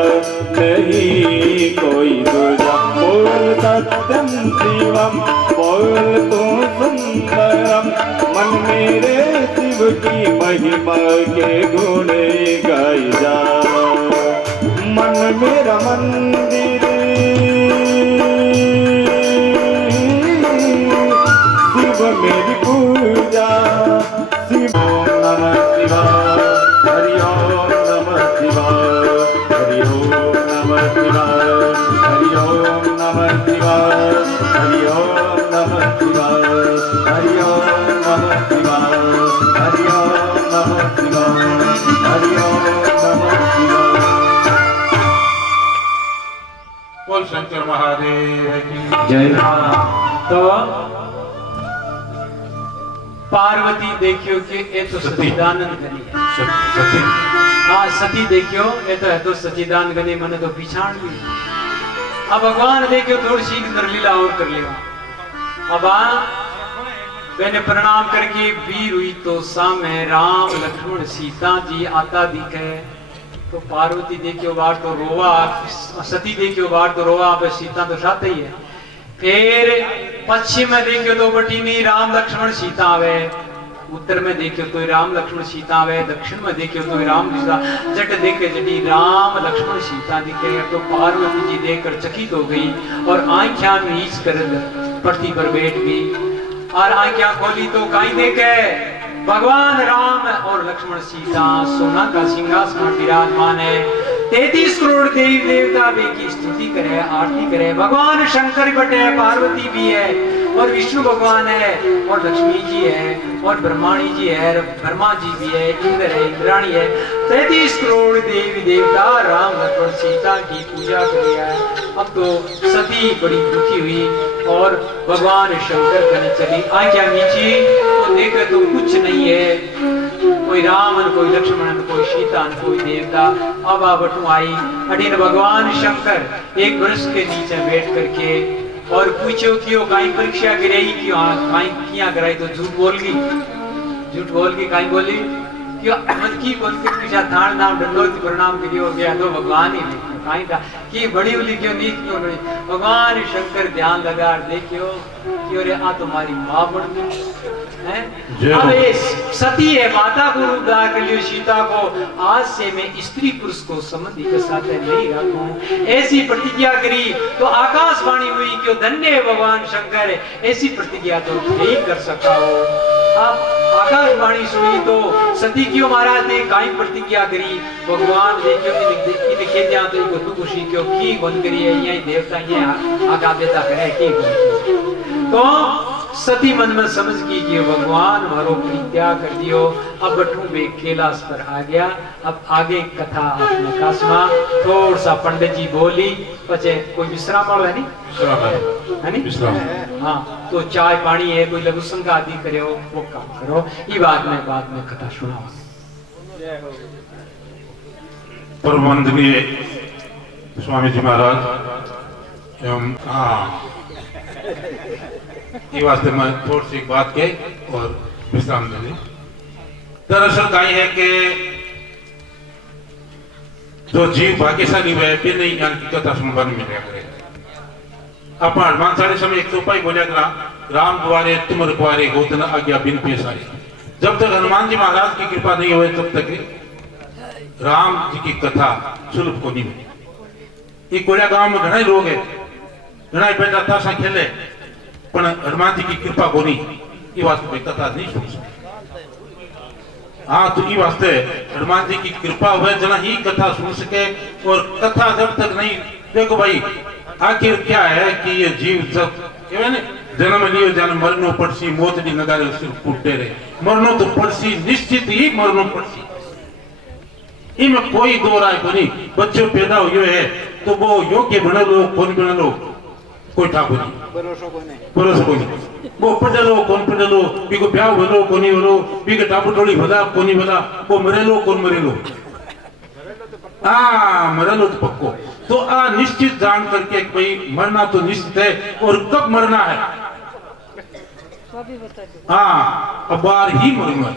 नहीं कोई दूजा। बोल सत्यम शिवम बोल तू सुंदरम मन मेरे शिव की महिमा के गुण गाई जा। मन मेरा मंदिर शिव मेरी पूजा। शिव नमः शिवाय हरि ओम नमः शिवाय हरि ओम नमः शिवाय हरि ओम नमः शिवाय हरि ओम नमः शिवाय हरि ओम नमः शिवाय हरि ओम नमः शिवाय हरि ओम नमः शिवाय। बोल शंकर महादेव की जय तो पार्वती देखियो कि ये तो सच्चिदानंद गनी है। सती हाँ सती देखियो ये तो है तो सच्चिदानंद गनी मैंने तो पिछाड़ ली। अब भगवान देखियो थोड़ी सी लीला और कर लिया। अब मैंने प्रणाम करके वीर हुई तो सामने राम लक्ष्मण सीता जी आता दिखे। तो पार्वती देखियो बार तो रोवा, सती देखियो बार तो रोवा, अब सीता तो साथ ही है। फिर पश्चिम में देखियो तो बटीनी राम लक्ष्मण सीता आवे, उत्तर में देखियो तो राम लक्ष्मण सीता आवे, दक्षिण में देखियो तो राम सीता जट देखे जटी राम लक्ष्मण सीता दिखे। तो पार्वती जी देखकर चकित हो गई और आंखियां मीच कर पृथ्वी पर बैठ गई। और आंखियां खोली तो कहीं देखे भगवान राम और लक्ष्मण सीता सोना का सिंहासन विराजमान है। 33 करोड़ देवी देवता वे की स्तुति करे, आरती करे। भगवान शंकर बटे है, पार्वती भी है और विष्णु भगवान है और लक्ष्मी जी है और ब्रह्माणी जी है, ब्रह्मा जी भी है, इंद्र है, इंद्राणी है। 33 करोड़ देवी देवता राम लक्ष्मण सीता की पूजा करी है। अब तो सती बड़ी दुखी हुई और भगवान शंकर करने चली। आंखें नीची तो देखे तो कुछ नहीं है, कोई रामन, कोई लक्ष्मण, कोई सीता, कोई देवता। अब बटू आई अठीन भगवान शंकर एक वृक्ष के नीचे बैठ करके और पूछो क्यों कहीं परीक्षा गिरेगी, क्यों कहीं किया कराई तो झूठ बोल गई कहीं बोली क्यों मन की बोल के पीछा थान नाम दंडोत प्रणाम के लिए हो गया तो भगवान ही नहीं कहीं था कि बड़ी उली क्यों नहीं क्यों नहीं। भगवान शंकर ध्यान लगा देखियो क्यों रे आ तुम्हारी माँ बन गई है। अब ये सती है, माता को रूप धारण कर लियो सीता को, आज से मैं स्त्री पुरुष को संबंधी के साथ नहीं रखूं, ऐसी प्रतिज्ञा करी। तो आकाशवाणी हुई क्यों धन्य है भगवान शंकर, ऐसी प्रतिज्ञा तो नहीं कर सका हो। अब आकाशवाणी सुनी तो सती क्यों महाराज ने काई प्रतिज्ञा करी। भगवान देखियो इन खेद्या तो इको तू खुशी क्यों की बंद करी है, यही देवता ये आगा देता करे की। तो सती मन में समझ गई कि भगवान मारो परित्याग कर दियो। अब बटू में कैलाश पर आ गया। अब आगे कथा आपने का सुना, थोड़ा सा पंडित जी बोली पचे कोई विश्राम वाला है नहीं विश्राम। हाँ तो चाय पानी है, कोई लघु संग आदि करो वो काम करो। ये बाद में कथा सुनाओ। परमवंदनीय स्वामी जी महाराज एवं ये वास्ते मैं थोड़ी सी बात के और विश्राम दे दी। दरअसल कहीं है कि जो जीव भाग्यशाली हुए फिर नहीं ज्ञान की कथा सुनवा नहीं मिलेगा करे। आप हनुमान सारे समय एक उपाय बोलिया करा, राम द्वारे तुम रखवारे होत न आज्ञा बिन पेशारे। जब तक हनुमान जी महाराज की कृपा नहीं हुए तब तक राम जी की कथा सुलभ को नहीं हुई। ये कोलिया गांव में घना लोग है, घना बेटा ताशा खेले पर हनुमान जी की कृपा को नहीं, ये वास्ते कथा नहीं सुन सकते। हाँ तो ये वास्ते हनुमान जी की कृपा हुए जना ही कथा सुन सके। और कथा जब तक नहीं, देखो भाई आखिर क्या है कि ये जीव जब जन्म लियो जन मरनो पड़सी, मौत दी नगारे सिर फूटे रहे, मरनो तो पड़सी, निश्चित ही मरनो पड़सी। इनमें कोई दो राय को नहीं। बच्चों पैदा हुए है तो वो योग्य बना लो कौन बना लो कोई ठाकुर नहीं, भरोसा को नहीं। वो पढ़ लो कौन पढ़ लो, बीको ब्याह भलो कोनी भलो, बीके टापू टोली भला कोनी भला, वो मरे लो कौन मरे लो, मरे लो तो पक्को। तो निश्चित जान करके भाई मरना तो निश्चित है और कब मरना है। अब बार ही मरूंगा।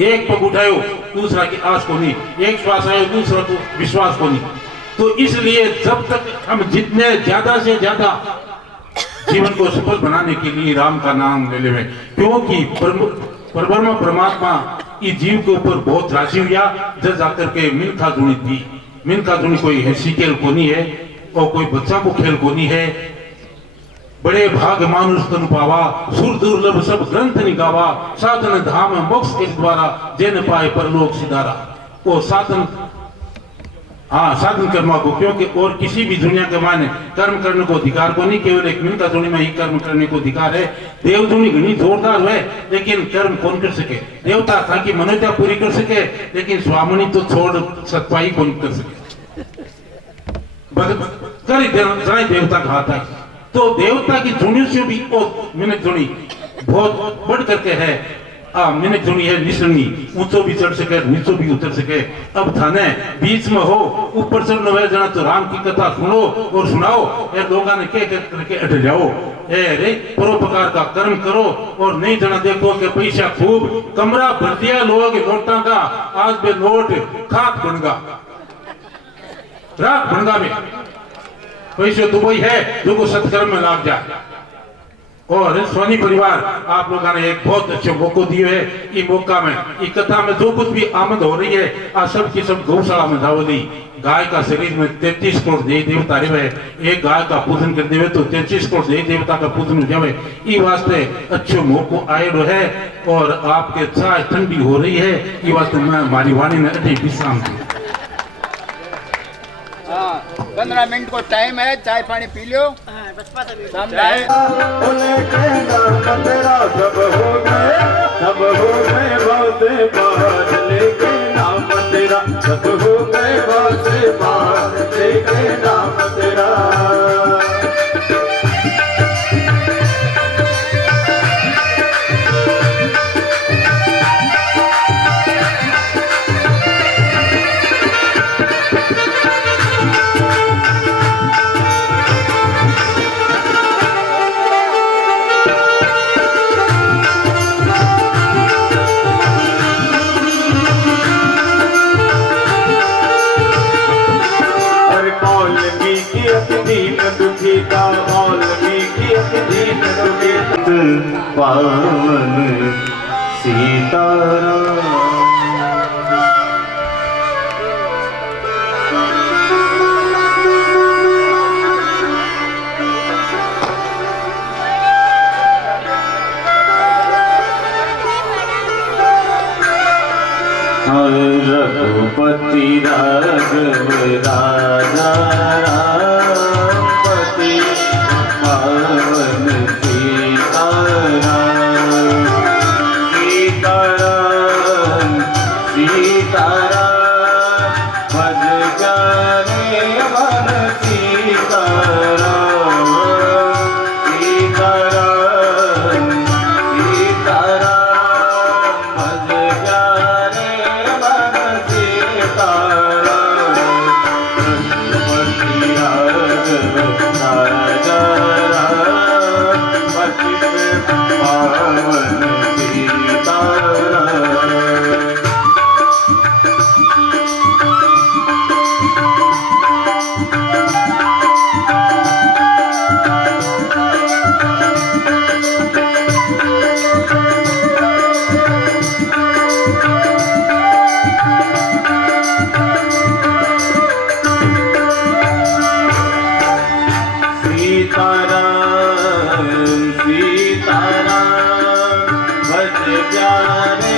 एक पग उठायो दूसरा की आस को नहीं, एक श्वास आयो दूसरा को विश्वास को नहीं। तो इसलिए जब तक हम जितने ज्यादा से ज्यादा जीवन को सफल बनाने के लिए राम का नाम ले लेवे, क्योंकि परब्रह्म परमात्मा इस जीव के ऊपर बहुत राशि हुआ। जब जाकर के मिनखा जुनी दी, मिनखा जुनी कोई हैसी खेल को नहीं है और कोई बच्चा को खेल को नहीं है। बड़े भाग मानुष तन पावा, सुर दुर्लभ सब ग्रंथ निगावा, साधन धाम मोक्ष के द्वारा जेन पाए परलोक सिधारा। वो साधन साधन कर्मा को, क्योंकि और किसी भी दुनिया के माने कर्म करने को अधिकार को नहीं, केवल एक मिनट दुनिया में ही कर्म करने को अधिकार है। देव दुनी घनी जोरदार है लेकिन कर्म कौन कर सके। देवता ताकि मनोता पूरी कर सके लेकिन स्वामिनी तो छोड़ सत्पाई कौन कर सके। करी जनाई देवता घाता है। तो देवता की जुनी से भी और मैंने जुनी बहुत बढ़ करके है। मैंने जुनी है निशनी, ऊंचो भी चढ़ सके नीचो भी उतर सके। अब थाने बीच में हो, ऊपर चढ़ने वाले जना तो राम की कथा सुनो और सुनाओ, ये लोगों ने के करके अट जाओ। रे परोपकार का कर्म करो और नहीं जना देखो कि पैसा खूब कमरा भर दिया लोग नोटा का, आज भी नोट खाक बनगा राख बनगा में पैसे तो वही है जो को सत्कर्म में लाग जाए। और सोनी परिवार आप लोगों ने एक बहुत अच्छे मौका दिए है। इस मौका में इस कथा में जो कुछ भी आमद हो रही है आ सब की सब गौशाला में जावली। गाय का शरीर में 33 करोड़ देवी देवता रहे। एक गाय का पूजन कर देवे तो 33 करोड़ देवी देवता का पूजन हो जावे। इस वास्ते अच्छो मौको आयो है और आपके चाय ठंडी हो रही है। इस वास्ते मैं हमारी वाणी ने अभी विश्राम दी। 15 मिनट को टाइम है, चाय पानी पी लो। सामने आए। सब हो गए बहुते बात लेके नाम तेरा, सब हो गए बहुते बात लेके नाम तेरा। पावन सीताराम। रघुपति राघव राजा रामपति पावन सीताराम। सीताराम सीताराम भज जाने मन सीताराम। सीताराम सीताराम भज जाने मन सीताराम। रघुपति राघव राजा रामपति पावन सीताराम। सीताराम सीताराम भज जाने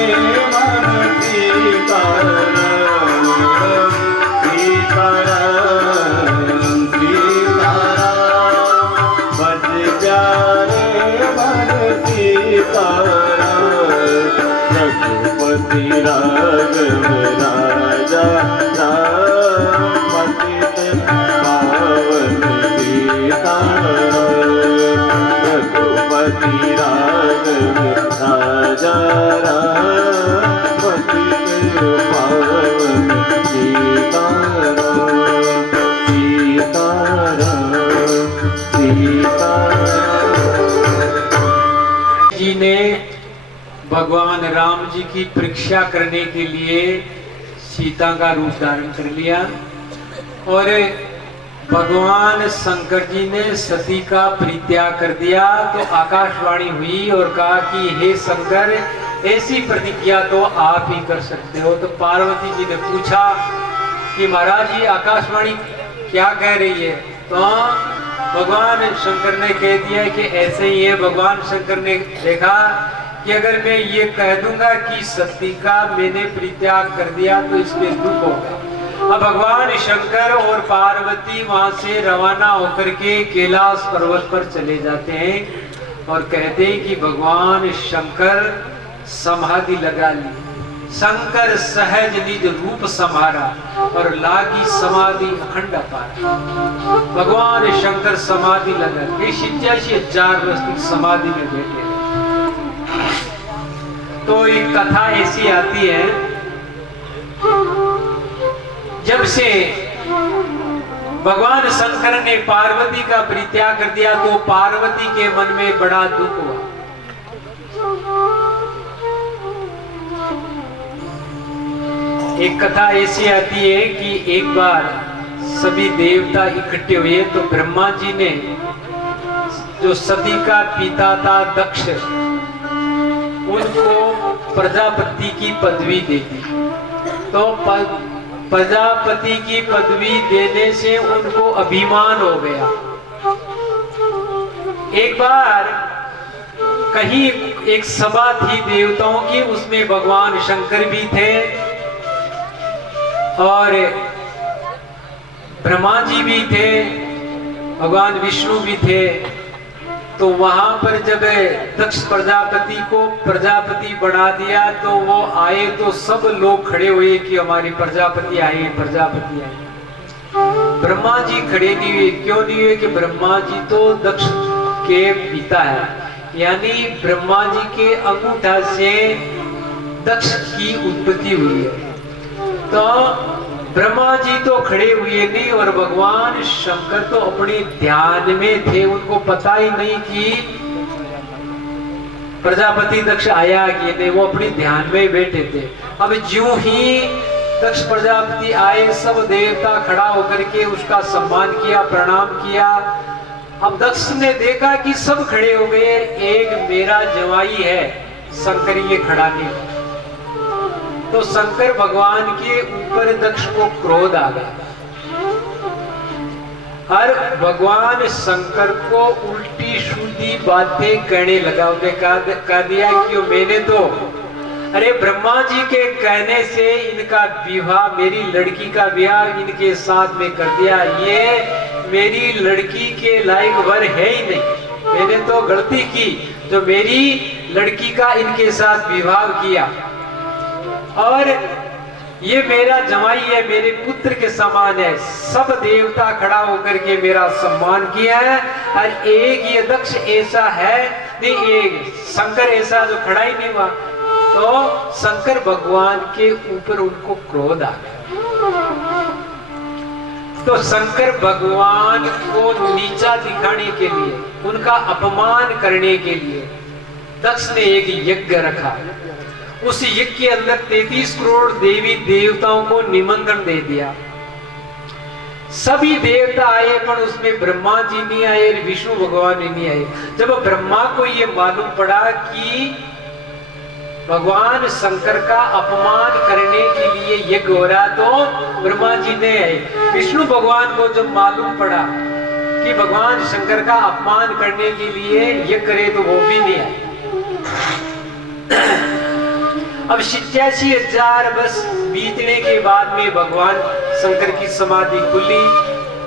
मन सीताराम। सीताराम सीताराम भज जाने मन सीताराम। रघुपति राघव राजा रामपति पावन रघुपति राघव राजा रामपति पावन सीताराम। सीताराम सीताराम। जी ने भगवान राम जी की परीक्षा करने के लिए सीता का रूप धारण कर लिया और भगवान शंकर जी ने सती का परित्याग कर दिया। तो आकाशवाणी हुई और कहा कि हे शंकर, ऐसी प्रतिज्ञा तो आप ही कर सकते हो। तो पार्वती जी ने पूछा कि महाराज ये आकाशवाणी क्या कह रही है? तो भगवान शंकर ने कह दिया कि ऐसे ही है। भगवान शंकर ने देखा कि अगर मैं ये कह दूंगा कि सती का मैंने परित्याग कर दिया तो इसके दुख होगा। अब भगवान शंकर और पार्वती वहां से रवाना होकर के कैलाश पर्वत पर चले जाते हैं और कहते हैं कि भगवान शंकर समाधि लगा ली। शंकर सहज निज रूप समारा और लागी समाधि अखंड अपारा। भगवान शंकर समाधि लगा के 87,000 वर्ष तक समाधि में बैठे। तो एक कथा ऐसी आती है, जब से भगवान शंकर ने पार्वती का परित्याग कर दिया तो पार्वती के मन में बड़ा दुख हुआ। एक कथा ऐसी आती है कि एक बार सभी देवता इकट्ठे हुए तो ब्रह्मा जी ने जो सती का पिता था दक्ष, उनको प्रजापति की पदवी दे दी। तो प्रजापति की पदवी देने से उनको अभिमान हो गया। एक बार कहीं एक सभा थी देवताओं की, उसमें भगवान शंकर भी थे और ब्रह्मा जी भी थे, भगवान विष्णु भी थे। तो वहां पर जब दक्ष प्रजापति को प्रजापति बना दिया तो वो आए तो सब लोग खड़े हुए कि हमारी प्रजापति आए, प्रजापति आए। ब्रह्मा जी खड़े नहीं हुए। क्यों नहीं हुए? कि ब्रह्मा जी तो दक्ष के पिता है, यानी ब्रह्मा जी के अंगूठा से दक्ष की उत्पत्ति हुई है। तो ब्रह्मा जी तो खड़े हुए नहीं और भगवान शंकर तो अपने ध्यान में थे। उनको पता ही नहीं कि प्रजापति दक्ष आया कि नहीं, वो अपने ध्यान में बैठे थे। अब ज्यों ही दक्ष प्रजापति आए, सब देवता खड़ा होकर के उसका सम्मान किया, प्रणाम किया। अब दक्ष ने देखा कि सब खड़े हो गए, एक मेरा जवाई है शंकर ये खड़ा नहीं। तो शंकर भगवान के ऊपर दक्ष को क्रोध आ गया और भगवान शंकर को उल्टी सीधी बातें कहने लगा। उन्हें कह दिया कि मैंने तो अरे ब्रह्मा जी के कहने से इनका विवाह, मेरी लड़की का विवाह इनके साथ में कर दिया। ये मेरी लड़की के लायक वर है ही नहीं। मैंने तो गलती की जो मेरी लड़की का इनके साथ विवाह किया और ये मेरा जमाई है, मेरे पुत्र के समान है। सब देवता खड़ा होकर के मेरा सम्मान किया है और एक ये दक्ष ऐसा है नहीं, एक शंकर ऐसा जो खड़ा ही नहीं हुआ। तो शंकर भगवान के ऊपर उनको क्रोध आ गया। तो शंकर भगवान को नीचा दिखाने के लिए, उनका अपमान करने के लिए दक्ष ने एक यज्ञ रखा। उस यज्ञ के अंदर 33 करोड़ देवी देवताओं को निमंत्रण दे दिया। सभी देवता आए पर उसमें ब्रह्मा जी नहीं आए, विष्णु भगवान नहीं आए। जब ब्रह्मा को ये मालूम पड़ा कि भगवान शंकर का अपमान करने के लिए यज्ञ हो रहा तो ब्रह्मा जी नहीं आए। विष्णु भगवान को जब मालूम पड़ा कि भगवान शंकर का अपमान करने के लिए यज्ञ करे तो वो भी नहीं आए। अब 87,000 वर्ष बीतने के बाद में भगवान शंकर की समाधि खुली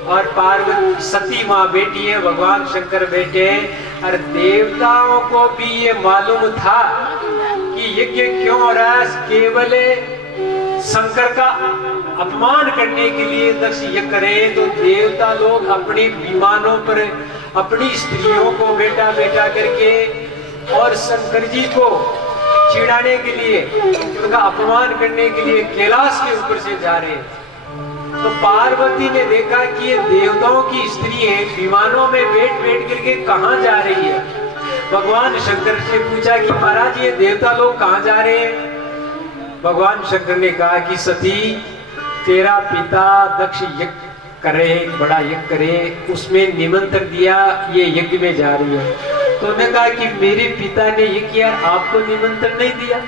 और पार्वती सती माँ बेटी है, भगवान शंकर बैठे हैं। और देवताओं को भी ये मालूम था कि यज्ञ क्यों हो रहा है, केवल शंकर का अपमान करने के लिए दक्ष यज्ञ करे। तो देवता लोग अपने विमानों पर अपनी स्त्रियों को बैठा बैठा करके और शंकर जी को चिढ़ाने के लिए, उनका अपमान करने के लिए कैलाश के ऊपर से जा रहे हैं। तो पार्वती ने देखा कि ये देवताओं की स्त्री है, विमानों में बैठ बैठ करके कहाँ जा रही है। भगवान शंकर से पूछा कि महाराज ये देवता लोग कहाँ जा रहे हैं। भगवान शंकर ने कहा कि सती तेरा पिता दक्ष यज्ञ करे, बड़ा यज्ञ करे, उसमें निमंत्रण दिया, ये यज्ञ में जा रही है। तो उन्होंने कहा कि मेरे पिता ने ये किया, आपको निमंत्रण नहीं दिया,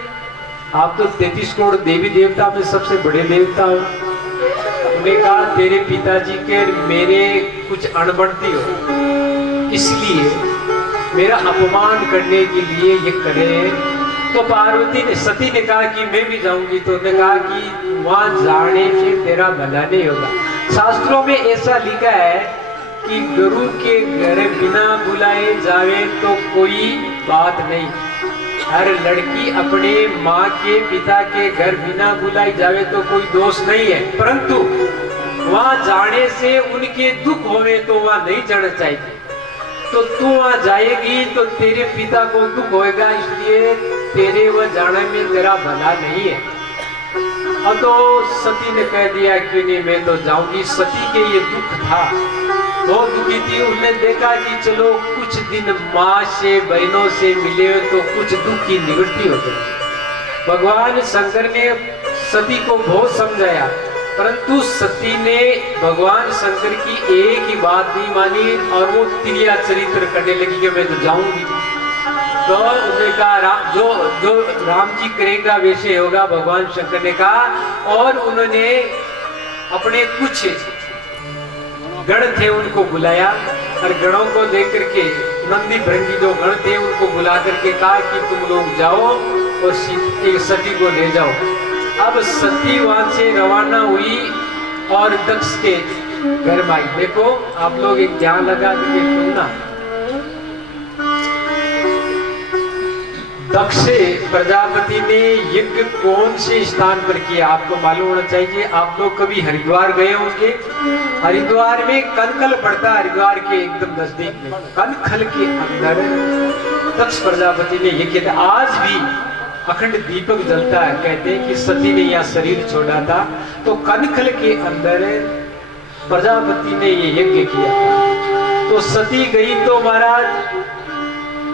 आप तो 33 करोड़ देवी देवता में सबसे बड़े देवता हो। उन्होंने कहा तेरे पिताजी के मेरे कुछ अणबणती हो, इसलिए मेरा अपमान करने के लिए ये करे। तो पार्वती ने, सती ने कहा कि मैं भी जाऊंगी। तो उन्होंने कहा कि वहां जाने से तेरा भला नहीं होगा। शास्त्रों में ऐसा लिखा है कि गुरु के घर बिना बुलाए जावे तो कोई बात नहीं, हर लड़की अपने माँ के पिता के घर बिना बुलाई जावे तो कोई दोष नहीं है, परंतु वहां जाने से उनके दुख होवे तो वहां नहीं जाना चाहिए। तो तू वहां जाएगी तो तेरे पिता को दुख होएगा, इसलिए तेरे वह जाने में तेरा भला नहीं है। अब तो सती ने कह दिया कि नहीं मैं तो जाऊंगी। सती के ये दुख था, बहुत दुखी थी। उन्होंने देखा कि चलो कुछ दिन माँ से बहनों से मिले तो कुछ दुख की निवृत्ति हो गई। भगवान शंकर ने सती को बहुत समझाया, परंतु सती ने भगवान शंकर की एक ही बात नहीं मानी और वो तिरिया चरित्र करने लगी कि मैं तो जाऊंगी। तो उन्होंने कहा जो राम जी करेगा वैसे होगा, भगवान शंकर ने कहा। और उन्होंने अपने कुछ गण थे उनको बुलाया और गणों को देख करके नंदी भृंगी जो गण थे उनको बुला करके कहा कि तुम लोग जाओ और एक सती को ले जाओ। अब सती वहां से रवाना हुई और दक्ष के घर में आई। देखो आप लोग एक ध्यान लगा के सुनना। दक्ष प्रजापति ने यज्ञ कौन से स्थान पर किया आपको मालूम होना चाहिए। आप लोग कभी हरिद्वार गए होंगे। हरिद्वार में कनखल पड़ता, हरिद्वार के एकदम नजदीक में कनखल के अंदर दक्ष प्रजापति ने यज्ञ किया। आज भी अखंड दीपक जलता है। कहते हैं कि सती ने यहाँ शरीर छोड़ा था तो कनखल के अंदर प्रजापति ने ये यज्ञ किया था। तो सती गई तो महाराज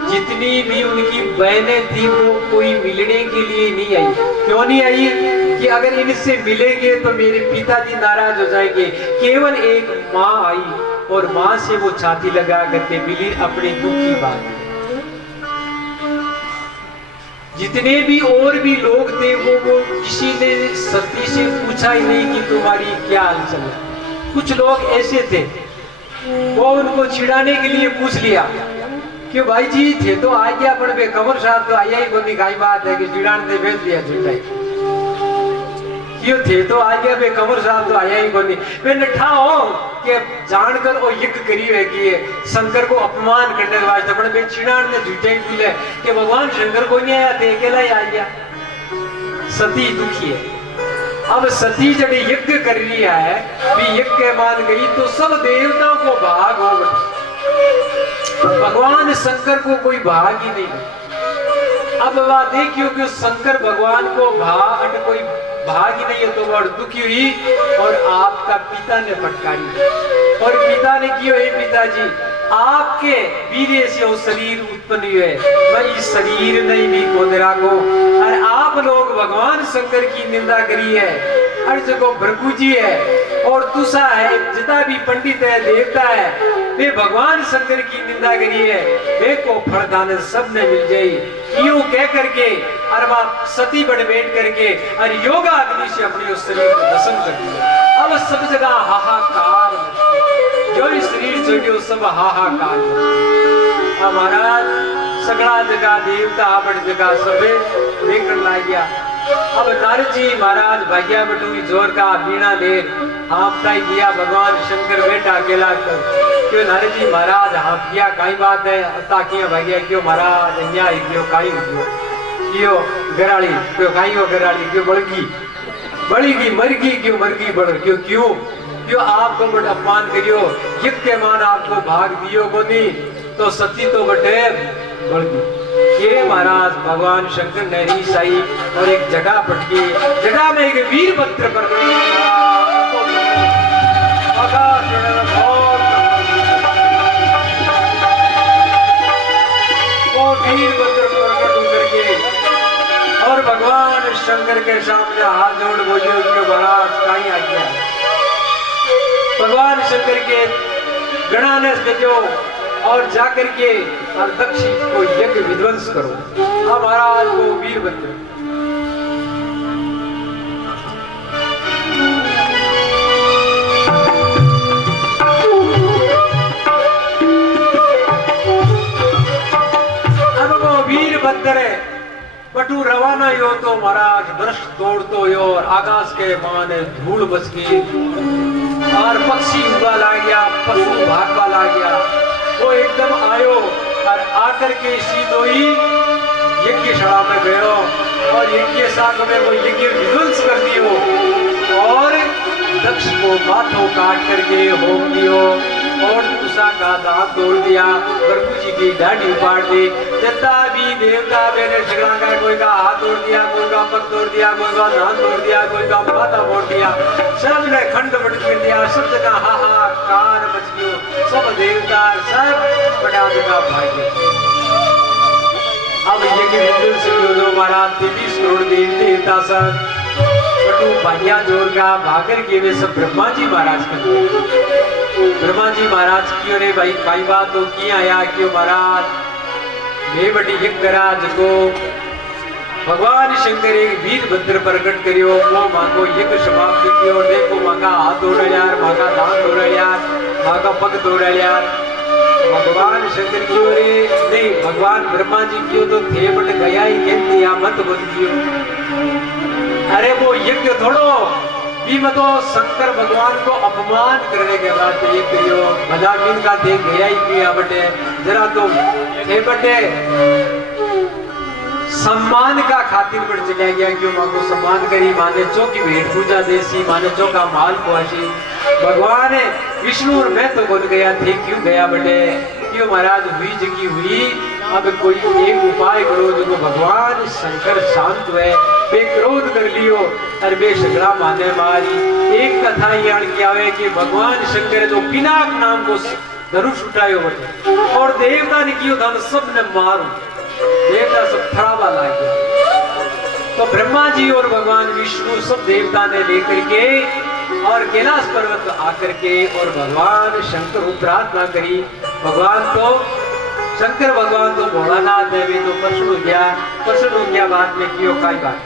जितनी भी उनकी बहनें थी वो कोई मिलने के लिए नहीं आई। क्यों नहीं आई? कि अगर इनसे मिलेंगे तो मेरे पिताजी नाराज हो जाएंगे। केवल एक माँ आई और माँ से वो छाती लगा करके मिली अपने दुख की बात। जितने भी और भी लोग थे वो किसी ने सती से पूछा ही नहीं कि तुम्हारी क्या हालचाल है। कुछ लोग ऐसे थे वो उनको चिढ़ाने के लिए पूछ लिया कि भाई जी थे तो आ गया पर बे कमर साहब तो आया ही कोई खाई बात है कि चिड़ान ने भेज दिया चिड़ाई क्यों थे तो आ गया बे कमर साहब तो आया ही कोई मैं नठा हो कि जानकर वो यज्ञ करी है कि शंकर को अपमान करने के वास्ते पर बे चिड़ान ने झूठे ही बोले कि भगवान शंकर को नहीं आया थे अकेला ही आ गया। सती दुखी है। अब सती जब यज्ञ कर रही है भी यज्ञ मान गई तो सब देवताओं को भाग हो गए। भगवान शंकर को कोई भाग ही नहीं। अब वह देखियो कि शंकर भगवान को भाग कोई भाग ही नहीं है तो वह दुखी हुई और आपका पिता ने फटकारी और पिता ने किया हे पिताजी आपके वीर्य से वो शरीर उत्पन्न हुए मैं इस शरीर नहीं भी कोदरा को और आप लोग भगवान शंकर की निंदा करी है। हर जगह भृगु जी है और तुषा है जितना भी पंडित है देवता है वे भगवान शंकर की निंदा करी है वे को फलदान सब ने मिल जाये। यूं कह करके और वह सती बढ़ बैठ करके और योगा अग्नि से अपने उस शरीर को भस्म कर दिया। अब सब जगह हाहाकार जो शरीर छोड़ियो सब हाहाकार। हमारा सगड़ा जगह देवता बड़ जगह सबे देखने लग गया। अब नारद जी महाराज भाग्या बटूरी जोर का बीणा ले आपका ही दिया भगवान शंकर बेटा अकेला कर क्यों नारद जी महाराज हाँ किया कई बात है ताकि भाग्या क्यों महाराज अन्याय क्यों काई क्यों गराड़ी क्यों खाई हो गराड़ी क्यों बढ़गी मरगी क्यों मरगी बढ़ क्यों क्यों क्यों आपको बड़ अपमान करियो यज्ञ के मान आपको भाग दियो को नहीं तो सती तो बटे बढ़गी। ये महाराज भगवान शंकर ने ईसाई और एक जगह पटकी जगह में एक वीरभद्र पर वो वीरभद्र प्रकट होकर के और भगवान शंकर के सामने हाथ जोड़ बोले उसके महाराज कहीं आ गया। भगवान शंकर के गणाने से जो और जाकर के और दक्ष को यज्ञ विध्वंस करो। अब महाराज को वीरभद्र अब वो वीरभद्र पटू रवाना यो तो महाराज वृक्ष तोड़तो यो और आकाश के मान धूल बच गई और पक्षी उड़ा ला गया पशु भागवा ला गया। वो एकदम आयो और आकर के सीधोई यज्ञशाला में गयो और यज्ञ शाला में वो यज्ञ विध्वंस कर दियो और दक्ष को माथों काट करके होम दियो और उषा का दांत तोड़ दिया, प्रभु जी की दाढ़ी उपाड़ दी। जितना भी देवता मैंने शिवरांगा, कोई का हाथ तोड़ दिया, कोई का पग तोड़ दिया, कोई का दांत तोड़ दिया, कोई का माथा फोड़ दिया, सब ने खंड बट कर दिया, शब्द का हाहाकार मच गयो। सब देवता सब बड़ा दुखा भाग गए। अब ये कि विद्युत से महाराज 23 करोड़ देवी देवता सब पटु भाइया जोर का भागर के वे सब ब्रह्मा जी महाराज का। ब्रह्मा जी महाराज क्यों रे भाई काई बात तो किया आया क्यों महाराज मैं बड़ी यज्ञ करा जको भगवान शंकर एक वीरभद्र प्रकट करियो वो मांगो यज्ञ समाप्त कियो। देखो मांगा हाथ तोड़ यार, मांगा दांत तोड़ यार, मांगा पग तोड़ यार। भगवान शंकर क्यों रे नहीं, भगवान ब्रह्मा जी क्यों तो थे बट गया ही कहते या मत बन दियो। अरे वो यज्ञ थोड़ो भी मतो शंकर भगवान को अपमान करने के बाद ये करियो मजाकिन का देख गया ही किया बटे जरा तो थे बटे सम्मान का खातिर पर चला गया क्यों मां को सम्मान करी, माने चौकी भेंट पूजा देसी, माने चौका माल पोशी। भगवान विष्णु और मैं तो बोल गया थे क्यों गया बटे क्यों महाराज हुई जगी हुई। अब कोई एक उपाय करो जो भगवान शंकर शांत हुए बेक्रोध कर लियो और बे शगड़ा माने मारी। एक कथा याद किया है कि भगवान शंकर जो पिनाक नाम को धनुष उठायो बटे और देवता ने कियो धन सब ने मारो, देवता सब थरावा लाग गया। तो ब्रह्मा जी और भगवान विष्णु सब देवता ने लेकर के और कैलाश पर्वत आकर के और भगवान शंकर को प्रार्थना करी। भगवान तो शंकर भगवान तो भोलानाथ देवी तो प्रसन्न हो गया बाद में क्यों काई बात।